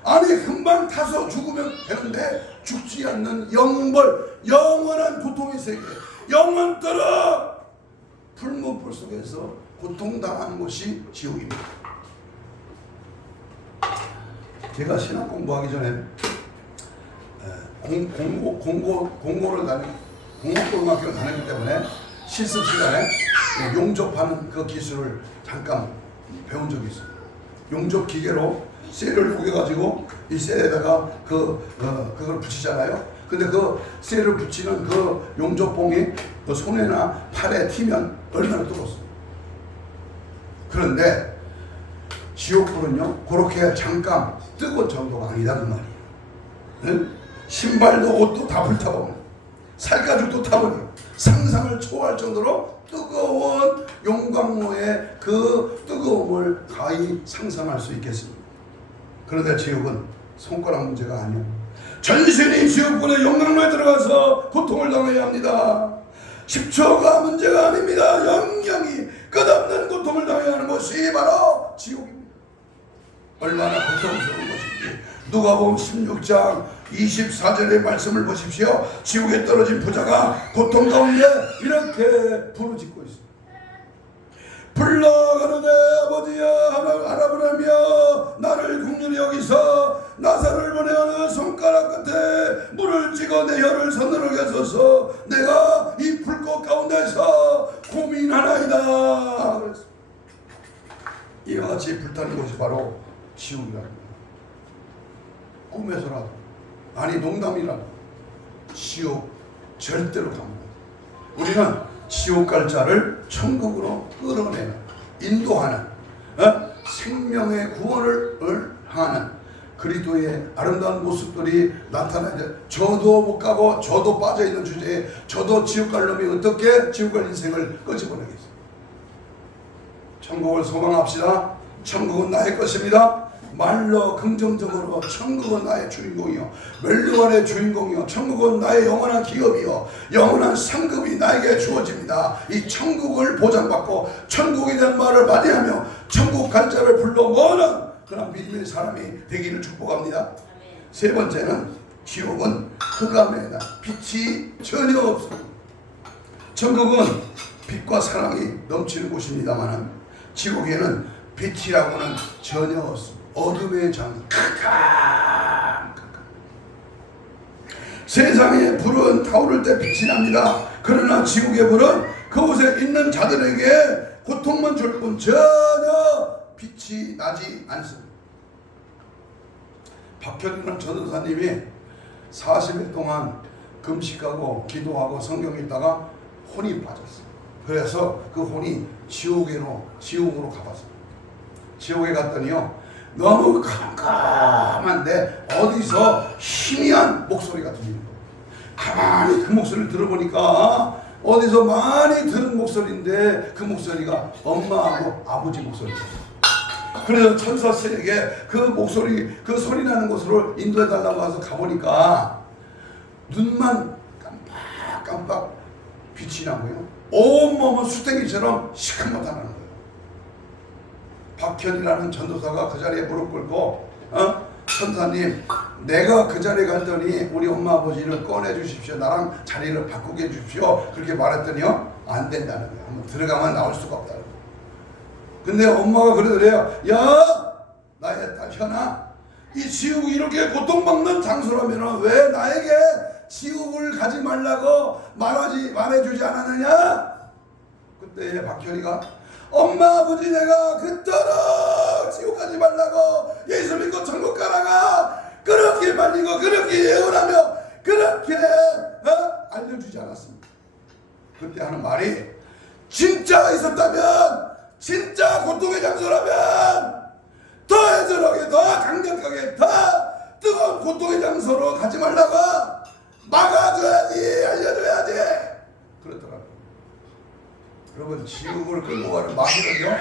아니, 금방 타서 죽으면 되는데 죽지 않는 영벌, 영원한 고통의 세계, 영원토록 풀무불 속에서 고통당하는 곳이 지옥입니다. 제가 신학 공부하기 전에 공고를 공업고등학교를 다녔기 때문에 실습 시간에 용접하는 그 기술을 잠깐 배운 적이 있어요. 용접 기계로 쇠를 녹여가지고 이 쇠에다가 그걸 붙이잖아요. 근데 그 쇠를 붙이는 그 용접봉이 그 손에나 팔에 튀면 얼마나 뜨겁습니까? 그런데 지옥불은요, 그렇게 잠깐 뜨거운 정도가 아니다 그 말이에요. 응? 신발도 옷도 다 불타버려, 살가죽도 타버려, 상상을 초월할 정도로 뜨거운 용광로의 그 뜨거움을 가히 상상할 수 있겠습니다. 그런데 지옥은 손가락 문제가 아니에요. 전신이 지옥불의 영광로에 들어가서 고통을 당해야 합니다. 10초가 문제가 아닙니다. 영영이 끝없는 고통을 당해야 하는 것이 바로 지옥입니다. 얼마나 고통스러운 것인지 누가복음 16장 24절의 말씀을 보십시오. 지옥에 떨어진 부자가 고통 가운데 이렇게 부르짖고 있습니다. 불러 가로되 아버지여 알아보라며 나를 긍휼히 여기서 나사로를 보내어 손가락 끝에 물을 찍어 내 혀를 서늘하게 하소서. 내가 이 불꽃 가운데서 고민하나이다. 이와 같이 불타는 곳이 바로 지옥이랍니다. 꿈에서라도 아니 농담이라도 지옥 절대로 갑니다. 우리는 지옥 갈 자를 천국으로 끌어내는 인도하는 생명의 구원을 하는 그리스도의 아름다운 모습들이 나타나는데 저도 못 가고 저도 빠져있는 주제에 저도 지옥 갈 놈이 어떻게 지옥 갈 인생을 끄집어내겠어요. 천국을 소망합시다. 천국은 나의 것입니다. 말로 긍정적으로 천국은 나의 주인공이요 멸류관의 주인공이요 천국은 나의 영원한 기업이요 영원한 상급이 나에게 주어집니다. 이 천국을 보장받고 천국에 대한 말을 맞이하며 천국 갈 자를 불러 모으는 그런 믿음의 사람이 되기를 축복합니다. 세 번째는 지옥은 흑암의 날, 빛이 전혀 없습니다. 천국은 빛과 사랑이 넘치는 곳입니다만 지옥에는 빛이라고는 전혀 없습니다. 어둠의 장, 캄캄. 세상의 불은 타오를 때 빛이 납니다. 그러나 지옥의 불은 그곳에 있는 자들에게 고통만 줄 뿐 전혀 빛이 나지 않습니다. 박현준 전도사님이 40일 동안 금식하고 기도하고 성경 읽다가 혼이 빠졌어요. 그래서 그 혼이 지옥으로 가봤어요. 지옥에 갔더니요 너무 깜깜한데 어디서 희미한 목소리가 들리는 거예요. 가만히 그 목소리를 들어보니까 어디서 많이 들은 목소리인데 그 목소리가 엄마하고 아버지 목소리예요. 그래서 천사들에게 그 목소리 그 소리 나는 곳으로 인도해달라고 해서 가보니까 눈만 깜빡 빛이 나고요 온몸은 수탱이처럼 시커멓다는 거예요. 박현이라는 전도사가 그 자리에 무릎 꿇고 천사님 내가 그 자리에 갔더니 우리 엄마 아버지를 꺼내 주십시오. 나랑 자리를 바꾸게 해주십시오. 그렇게 말했더니요 안 된다는 거예요. 한번 들어가면 나올 수가 없다는 거예요. 근데 엄마가 그러더래요. 야 나의 딸 현아 이 지옥이 이렇게 고통받는 장소라면 왜 나에게 지옥을 가지 말라고 말해주지 않았느냐. 그때 박현이가 엄마 아버지 내가 그토록 지옥 가지 말라고 예수 믿고 천국 가라가 그렇게 말리고 그렇게 예언하며 그렇게 알려주지 않았습니다. 그때 하는 말이 진짜 있었다면 진짜 고통의 장소라면 더 애절하게 더 강력하게 더 뜨거운 고통의 장소로 가지 말라고 막아줘야지 알려줘야지 그렇더라고요. 여러분 지옥을 끌고 가는 마귀는요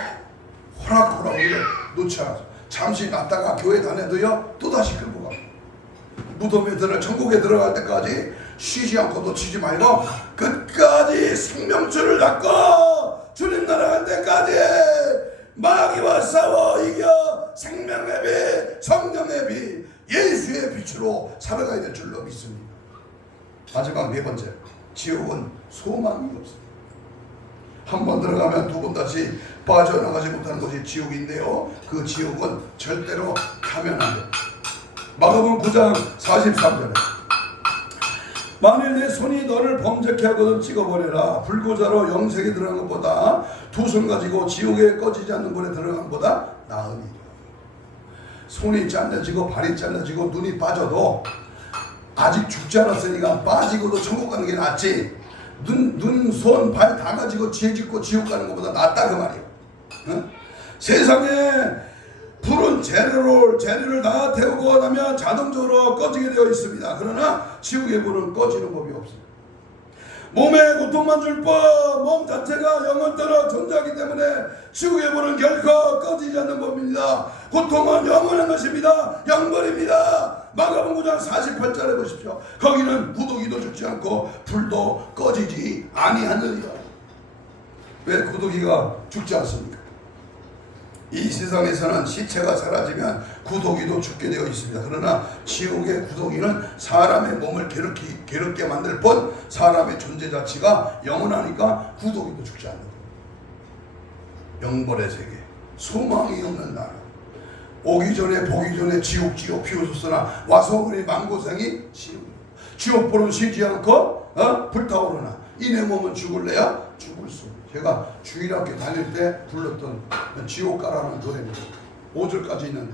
호락호락 우리를 놓지 않아서 잠시 놨다가 교회 다녀도요 또다시 끌고 가고 무덤에 천국에 들어갈 때까지 쉬지 않고 놓치지 말고 끝까지 생명줄을 잡고 주님 나라 갈 때까지 마귀와 싸워 이겨 생명의 빛 성령의 빛 예수의 빛으로 살아가야 될 줄로 믿습니다. 마지막 네 번째 지옥은 소망이 없습니다. 한 번 들어가면 두 번 다시 빠져나가지 못하는 것이 지옥인데요. 그 지옥은 절대로 가면 안 됩니다. 마가복음 9장 43절에 만일 내 손이 너를 범죄케 하거든 찍어버려라. 불구자로 영생에 들어간 것보다 두 손 가지고 지옥에 꺼지지 않는 불에 들어간 것보다 나으니라. 손이 잘려지고 발이 잘려지고 눈이 빠져도 아직 죽지 않았으니까 빠지고도 천국 가는 게 낫지 눈, 손, 발 다 가지고 죄 짓고 지옥 가는 것보다 낫다 그 말이에요. 세상에 불은 재료를 다 태우고 나면 자동적으로 꺼지게 되어 있습니다. 그러나 지옥의 불은 꺼지는 법이 없습니다. 몸에 고통만 줄 뿐 몸 자체가 영원토록 존재하기 때문에 지옥의 불은 결코 꺼지지 않는 법입니다. 고통은 영원한 것입니다. 영벌입니다. 마가복음 9장 48절에 보십시오. 거기는 구더기도 죽지 않고 불도 꺼지지 아니하느니라. 왜 구더기가 죽지 않습니까? 이 세상에서는 시체가 사라지면 구더기도 죽게 되어 있습니다. 그러나 지옥의 구더기는 사람의 몸을 괴롭게 만들 뿐 사람의 존재 자체가 영원하니까 구더기도 죽지 않는다. 영벌의 세계, 소망이 없는 나라. 오기 전에 보기 전에 지옥 비웃었으나 와서 우리 만고생이 지옥불은 쉬지 않고 불타오르나 이내 몸은 죽을래야 죽을 수. 제가 주일학교 다닐 때 불렀던 지옥가라는 노래입니다. 5절까지 있는데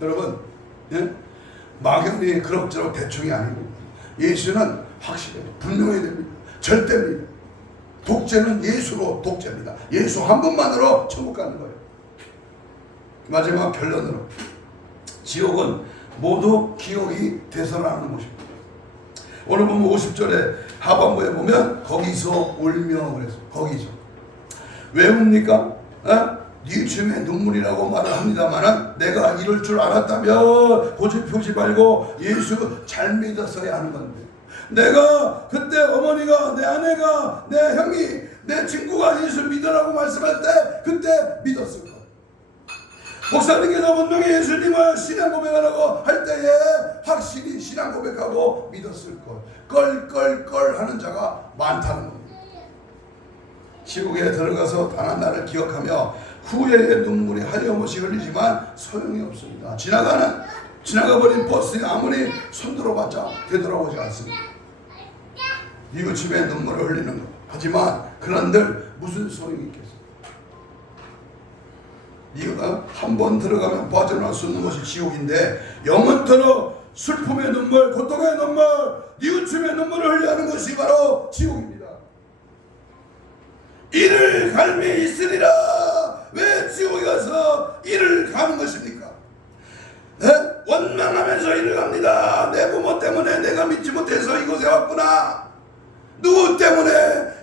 여러분, 예? 막연히 그럭저럭 대충이 아니고 예수는 확실해요. 분명해야 됩니다. 절대입니다. 독재는 예수로 독재입니다. 예수 한 분만으로 천국 가는 거예요. 마지막 결론으로 지옥은 모두 기억이 되서라는 곳입니다. 오늘 보면 50절에 하반부에 보면 거기서 울며 그래서 거기서 왜 웁니까? 뉘우침의 눈물이라고 말을 합니다만 내가 이럴 줄 알았다면 고집펴지 말고 예수 잘 믿었어야 하는 건데 내가 그때 어머니가 내 아내가 내 형이 내 친구가 예수 믿으라고 말씀할 때 그때 믿었을 거예요. 목사님께서 분명히 예수님을 신앙 고백하라고 할 때에 확실히 신앙 고백하고 믿었을 것. 껄껄껄 하는 자가 많다는 겁니다. 지옥에 들어가서 당한 날을 기억하며 후회의 눈물이 하염없이 흘리지만 소용이 없습니다. 지나가버린 버스에 아무리 손들어봤자 되돌아오지 않습니다. 뉘우침의 눈물을 흘리는 것. 하지만 그런들 무슨 소용이 있겠어요? 이유가 한 번 들어가면 빠져나올 수 없는 것이 지옥인데 영원토록 슬픔의 눈물, 고통의 눈물, 뉘우침의 눈물을 흘려야 하는 것이 바로 지옥입니다. 이를 갈미 있으리라. 왜 지옥에 가서 이를 가는 것입니까? 네? 원망하면서 이를 갑니다. 내 부모 때문에 내가 믿지 못해서 이곳에 왔구나. 누구 때문에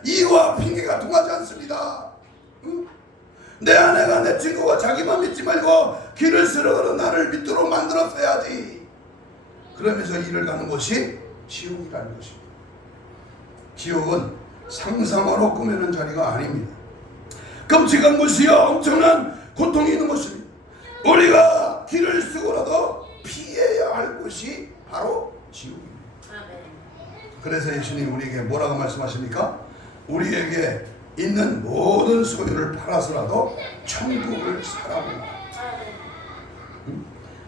이유와 핑계가 통하지 않습니다. 응? 내 아내가 내 친구가 자기만 믿지 말고 길을 쓸어가서 나를 믿도록 만들었어야지. 그러면서 일을 가는 것이 지옥이라는 것입니다. 지옥은 상상으로 꾸며낸 자리가 아닙니다. 끔찍한 것이요 엄청난 고통이 있는 것입니다. 우리가 길을 쓰고라도 피해야 할 것이 바로 지옥입니다. 그래서 예수님 우리에게 뭐라고 말씀하십니까? 우리에게 있는 모든 소유를 팔아서라도 천국을 사라고.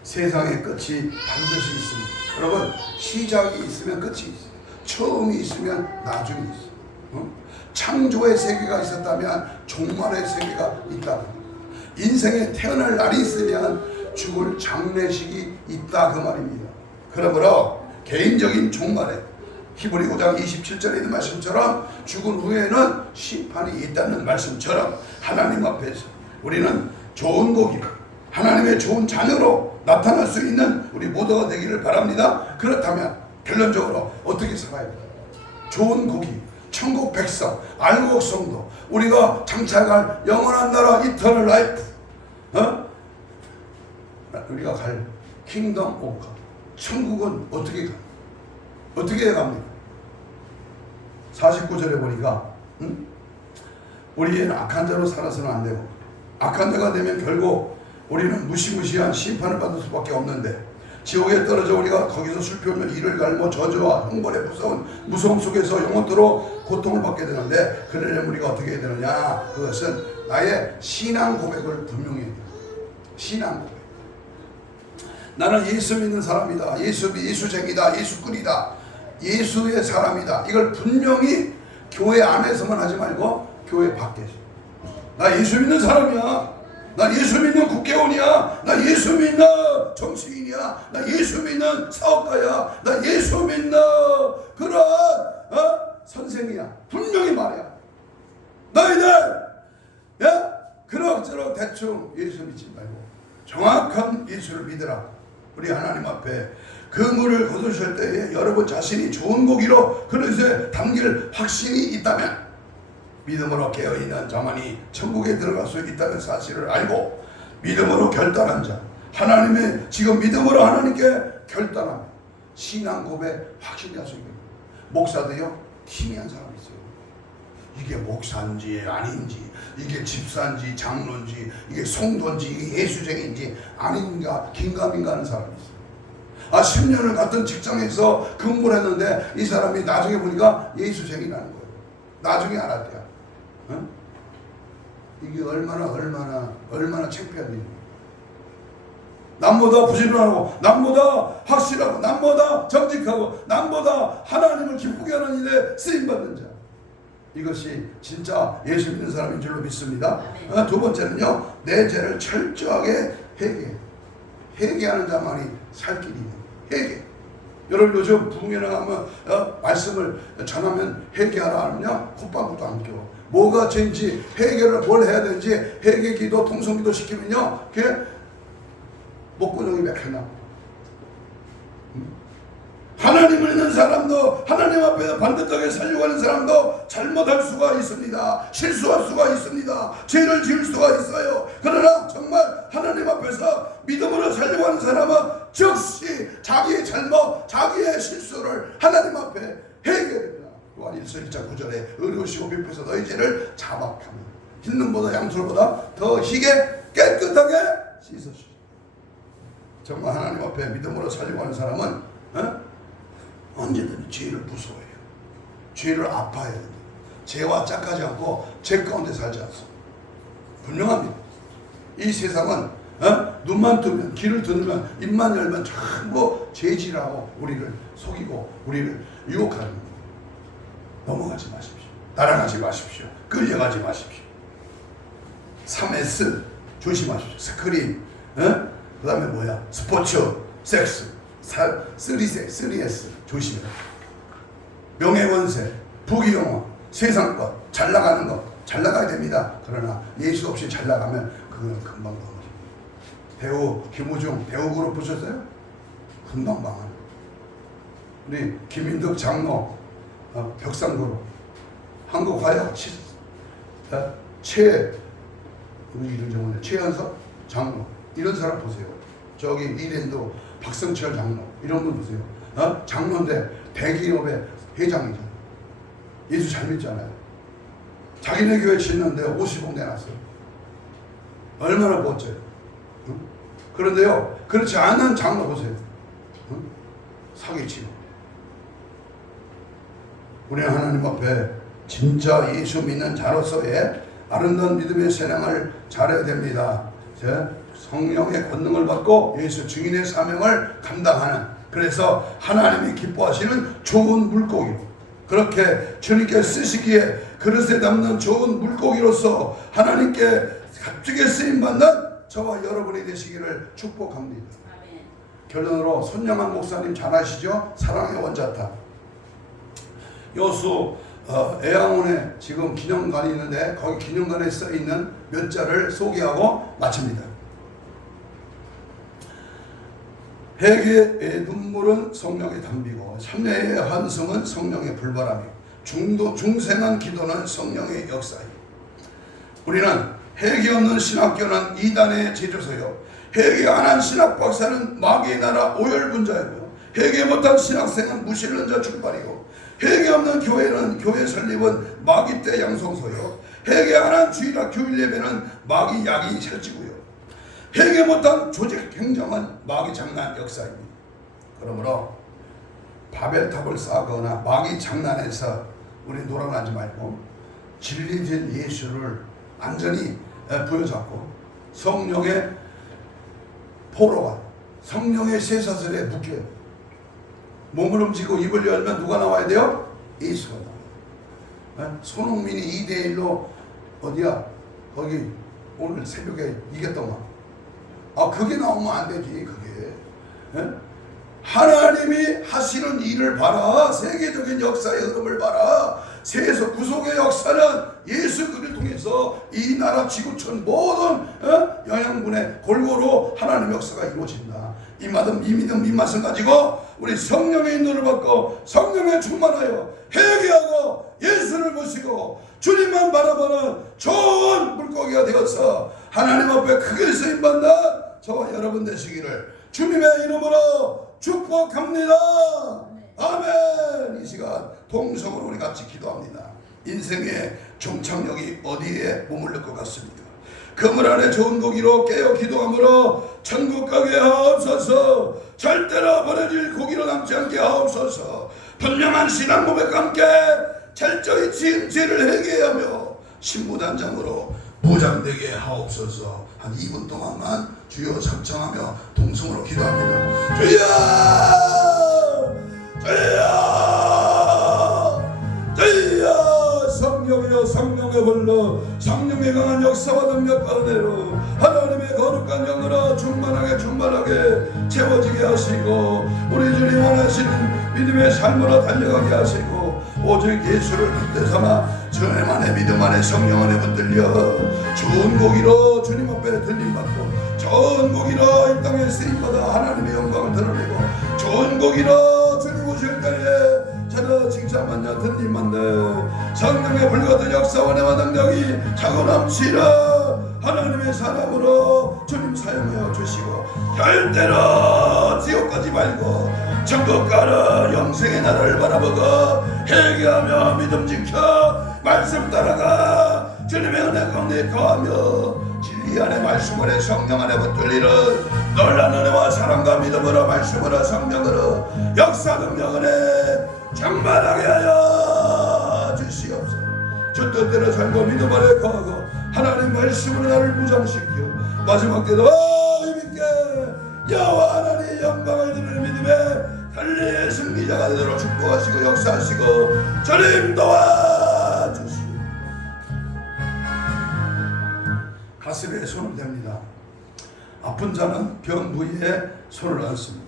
세상의 끝이 반드시 있습니다. 여러분, 시작이 있으면 끝이 있어요. 처음이 있으면 나중이 있어요. 창조의 세계가 있었다면 종말의 세계가 있다. 인생에 태어날 날이 있으면 죽을 장례식이 있다 그 말입니다. 그러므로 개인적인 종말에 히브리 5장 27절에 있는 말씀처럼 죽은 후에는 심판이 있다는 말씀처럼 하나님 앞에서 우리는 좋은 고기로 하나님의 좋은 자녀로 나타날 수 있는 우리 모두가 되기를 바랍니다. 그렇다면 결론적으로 어떻게 살아야 돼요? 좋은 고기, 천국 백성, 알곡 성도, 우리가 장차갈 영원한 나라 이터널 라이프, 우리가 갈 킹덤 오브 갓, 천국은 어떻게 갑니까? 49절에 보니까 우리는 악한 자로 살아서는 안 되고 악한 자가 되면 결국 우리는 무시무시한 심판을 받을 수밖에 없는데 지옥에 떨어져 우리가 거기서 슬피우며 이를 갈고 저주와 형벌의 무서움 속에서 영원토록 고통을 받게 되는데 그러려면 우리가 어떻게 해야 되느냐? 그것은 나의 신앙 고백을 분명히 해야 돼요. 신앙 고백. 나는 예수 믿는 사람이다. 예수쟁이다. 예수꾼이다. 예수의 사람이다. 이걸 분명히 교회 안에서만 하지 말고 교회 밖에서. 나 예수 믿는 사람이야. 나 예수 믿는 국회의원이야. 나 예수 믿는 정치인이야. 나 예수 믿는 사업가야. 나 예수 믿는 그런 선생이야. 분명히 말이야. 너희들 그럭저럭 대충 예수 믿지 말고 정확한 예수를 믿으라. 우리 하나님 앞에 그 물을 거두실 때에 여러분 자신이 좋은 고기로 그릇에 담길 확신이 있다면, 믿음으로 깨어있는 자만이 천국에 들어갈 수 있다는 사실을 알고 믿음으로 결단한 자, 하나님의 지금 믿음으로 하나님께 결단하면 신앙 고백 확신할 수 있는 목사도요 희미한 사람이 있어요. 이게 목사인지 아닌지, 이게 집사인지 장로인지, 이게 성도인지, 이게 예수쟁인지 아닌가 긴가민가 하는 사람이 있어요. 10년을 같은 직장에서 근무를 했는데 이 사람이 나중에 보니까 예수쟁이라는 거예요. 나중에 알았대요. 어? 이게 얼마나 창피한 일이에요. 남보다 부지런하고, 남보다 확실하고, 남보다 정직하고, 남보다 하나님을 기쁘게 하는 일에 쓰임받는 자, 이것이 진짜 예수 믿는 사람인 줄로 믿습니다. 두 번째는요, 내 죄를 철저하게 회개하는 자만이 살 길이 있는 회개. 여러분 요즘 부흥회 나가면 말씀을 전하면 회개하라 하느냐? 콧방울도 안 껴. 뭐가 죄인지, 회개를 뭘 해야 되는지 회개기도 통성기도 시키면요 그게 목구멍이 맥혀나. 하나님을 믿는 사람도, 하나님 앞에서 반듯하게 살려고 하는 사람도 잘못할 수가 있습니다. 실수할 수가 있습니다. 죄를 지을 수가 있어요. 그러나 정말 하나님 앞에서 믿음으로 살려고 하는 사람은 즉시 자기의 잘못, 자기의 실수를 하나님 앞에 회개합니다. 요한 1서 1장 9절에 의로우시고 비표서 너희 죄를 자박하며 흰눈보다 양털보다 더 희게 깨끗하게 씻으시오. 정말 하나님 앞에 믿음으로 살려고 하는 사람은 언제든지 죄를 무서워해요. 죄를 아파해야 돼요. 죄와 짝하지 않고 죄 가운데 살지 않습니다. 분명합니다. 이 세상은 눈만 뜨면, 귀를 듣는, 입만 열면 전부 죄질하고 우리를 속이고 우리를 유혹하는 거예요. 넘어가지 마십시오. 따라가지 마십시오. 끌려가지 마십시오. 3S 조심하십시오. 스크린, 그 다음에 뭐야? 스포츠, 섹스, 3S 조심해요. 명예권세, 부귀영화, 세상권, 잘 나가는 것, 잘 나가야 됩니다. 그러나 예수 없이 잘 나가면 그건 금방 망합니다. 배우 김우중 배우 그룹 보셨어요? 금방 망합니다. 우리 김인덕 장로 벽상 그룹, 한국 화약 우리 이름 정말 최연석 장로, 이런 사람 보세요. 저기 이랜도 박성철 장로, 이런 분 보세요. 장로인데 대기업의 회장이잖아요. 예수 잘 믿잖아요. 자기네 교회 짓는데 50억 내놨어요. 얼마나 멋져요. 그런데요, 그렇지 않은 장로 보세요. 사기치고. 우리는 하나님 앞에 진짜 예수 믿는 자로서의 아름다운 믿음의 신앙을 잘해야 됩니다. 성령의 권능을 받고 예수 증인의 사명을 감당하는, 그래서 하나님이 기뻐하시는 좋은 물고기로, 그렇게 주님께 쓰시기에 그릇에 담는 좋은 물고기로서 하나님께 값지게 쓰임받는 저와 여러분이 되시기를 축복합니다. 아멘. 결론으로 손영환 목사님 잘 아시죠? 사랑의 원자탑. 여수 애양원에 지금 기념관이 있는데 거기 기념관에 써있는 몇 자를 소개하고 마칩니다. 회개의 눈물은 성령의 담비고 참회의 환성은 성령의 불바람이고 중생한 기도는 성령의 역사이고, 우리는 회개 없는 신학교는 이단의 제조소요, 회개 안 한 신학 박사는 마귀의 나라 오열분자이고요, 회개 못한 신학생은 무신론자 출발이고, 회개 없는 교회는 교회 설립은 마귀 때 양성소요, 회개 안 한 주일학 교일 예배는 마귀 야기 설치고요, 회개 못한 조직 행정은 마귀 장난 역사입니다. 그러므로 바벨탑을 쌓거나 마귀 장난에서 우리 놀아나지 말고 진리된 예수를 완전히 부여잡고 성령의 포로가 성령의 쇠사슬에 묶여요. 몸을 움직이고 입을 열면 누가 나와야 돼요? 예수가 나와요. 손흥민이 2대1로 어디야? 거기 오늘 새벽에 이겼더만. 그게 나오면 안 되지. 그게 하나님이 하시는 일을 봐라. 세계적인 역사의 흐름을 봐라. 세속 구속의 역사는 예수 그리스도를 통해서 이 나라 지구촌 모든 영양분에 골고루 하나님의 역사가 이루어진다. 이 믿음, 이 맛을 가지고 우리 성령의 인도를 받고 성령에 충만하여 회개하고 예수를 모시고 주님만 바라보는 좋은 물고기가 되어서 하나님 앞에 크게 쓰임받는 저와 여러분 되시기를 주님의 이름으로 축복합니다. 아멘. 이 시간 동성으로 우리 같이 기도합니다. 인생의 종착역이 어디에 머물릴 것 같습니까? 그물 안에 좋은 고기로 깨어 기도함으로 천국 가게 하옵소서. 절대로 버려질 고기로 남지 않게 하옵소서. 분명한 신앙 고백과 함께 철저히 지은 죄를 회개하며 신부단장으로 무장되게 하옵소서. 한 2분 동안만 주여 삼창하며 동성으로 기도합니다. 주여 주여 주여. 성령이여 성령의 불러 성령의 강한 역사와 능력과 은혜로 하나님의 거룩한 영으로 충만하게 채워지게 하시고 우리 주님 원하시는 믿음의 삶으로 달려가게 하시고 오직 예수를 붙대 삼아 주님 안에 믿음 안에 성령 안에 붙들려 좋은 고기로 주님 앞에 들림받고 좋은 고기로 이 땅에 쓰임받아 하나님의 영광을 드러내고 좋은 고기로 주님 오실 때에 저는 칭찬받냐 들림받네 성령의 불같은 역사와 은혜와 능력이 차고 넘치라 하나님의 사람으로 주님 사용하여 주시고 절대로 지옥 가지 말고 천국 가라 영생의 나라를 바라보고 회개하며 믿음 지켜 말씀 따라가 주님의 은혜 가운데 거하며 진리 안에 말씀 안에 성령 안에 붙들리는 놀라운 은혜와 사랑과 믿음으로 말씀으로 성령으로 역사 능력 은혜 충만하게 하여 주시옵소서. 주 뜻대로 살고 믿음 안에 거하고 하나님 말씀으로 나를 무장시켜 마지막 때도 힘있게 여호와 하나님의 영광을 드리는 믿음에 달리의 승리자가 되도록 축복하시고 역사하시고 주님 도와주시고 가슴에 손을 댑니다. 아픈 자는 병 부위에 손을 얹습니다.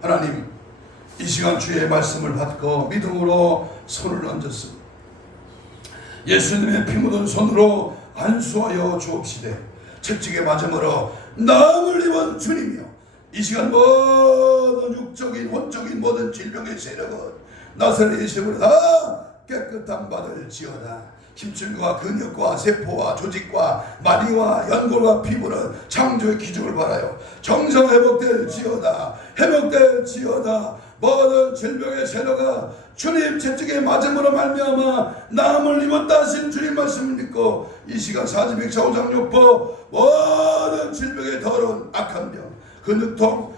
하나님 이 시간 주의 말씀을 받고 믿음으로 손을 얹었습니다. 예수님의 피 묻은 손으로 안수하여 주옵시되 채찍에 맞음으로 나음을 입은 주님이여 이 시간 모든 육적인 혼적인 모든 질병의 세력은 나사렛 예수님으로 다 깨끗함 받을지어다. 힘줄과 근육과 세포와 조직과 마디와 연골과 피부는 창조의 기준을 바라요 정상 회복될지어다. 회복될지어다. 모든 질병의 세력가 주님 채찍에 맞음으로 말미암아 나음을 입었다 하신 주님 말씀을 믿고 이 시간 사지백차 오장육포 모든 질병의 더러운 악한 병 근육통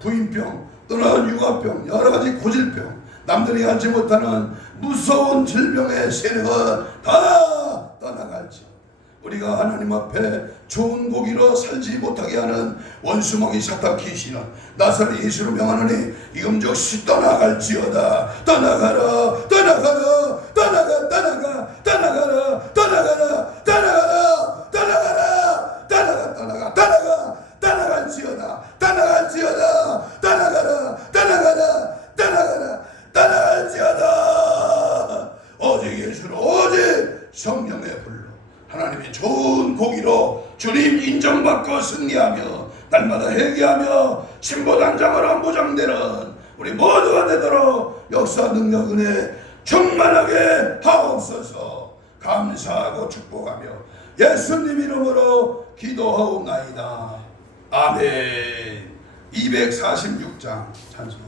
부인병 또는 육아병 여러가지 고질병 남들이 알지 못하는 무서운 질병의 세력은 다 떠나갈지 우리가 하나님 앞에 좋은 고기로 살지 못하게 하는 원수먹이 사탄 귀신은 나사렛 예수로 명하노니 이금적시 떠나갈지어다. 떠나가라 떠나가라 떠나가 떠나가 떠나가라 떠나가라 떠나가라 떠나가라 떠나가 떠나가 떠나가 떠나갈지어다. 떠나갈지어다. 떠나가라 떠나가라 떠나가라 떠나갈지어다. 오직 예수로 오직 성령의 불로 하나님의 좋은 고기로 주님 인정받고 승리하며 날마다 회개하며 신보단장으로 무장되는 우리 모두가 되도록 역사 능력 은혜 충만하게 하옵소서. 감사하고 축복하며 예수님 이름으로 기도하옵나이다. 아멘. 246장 찬송.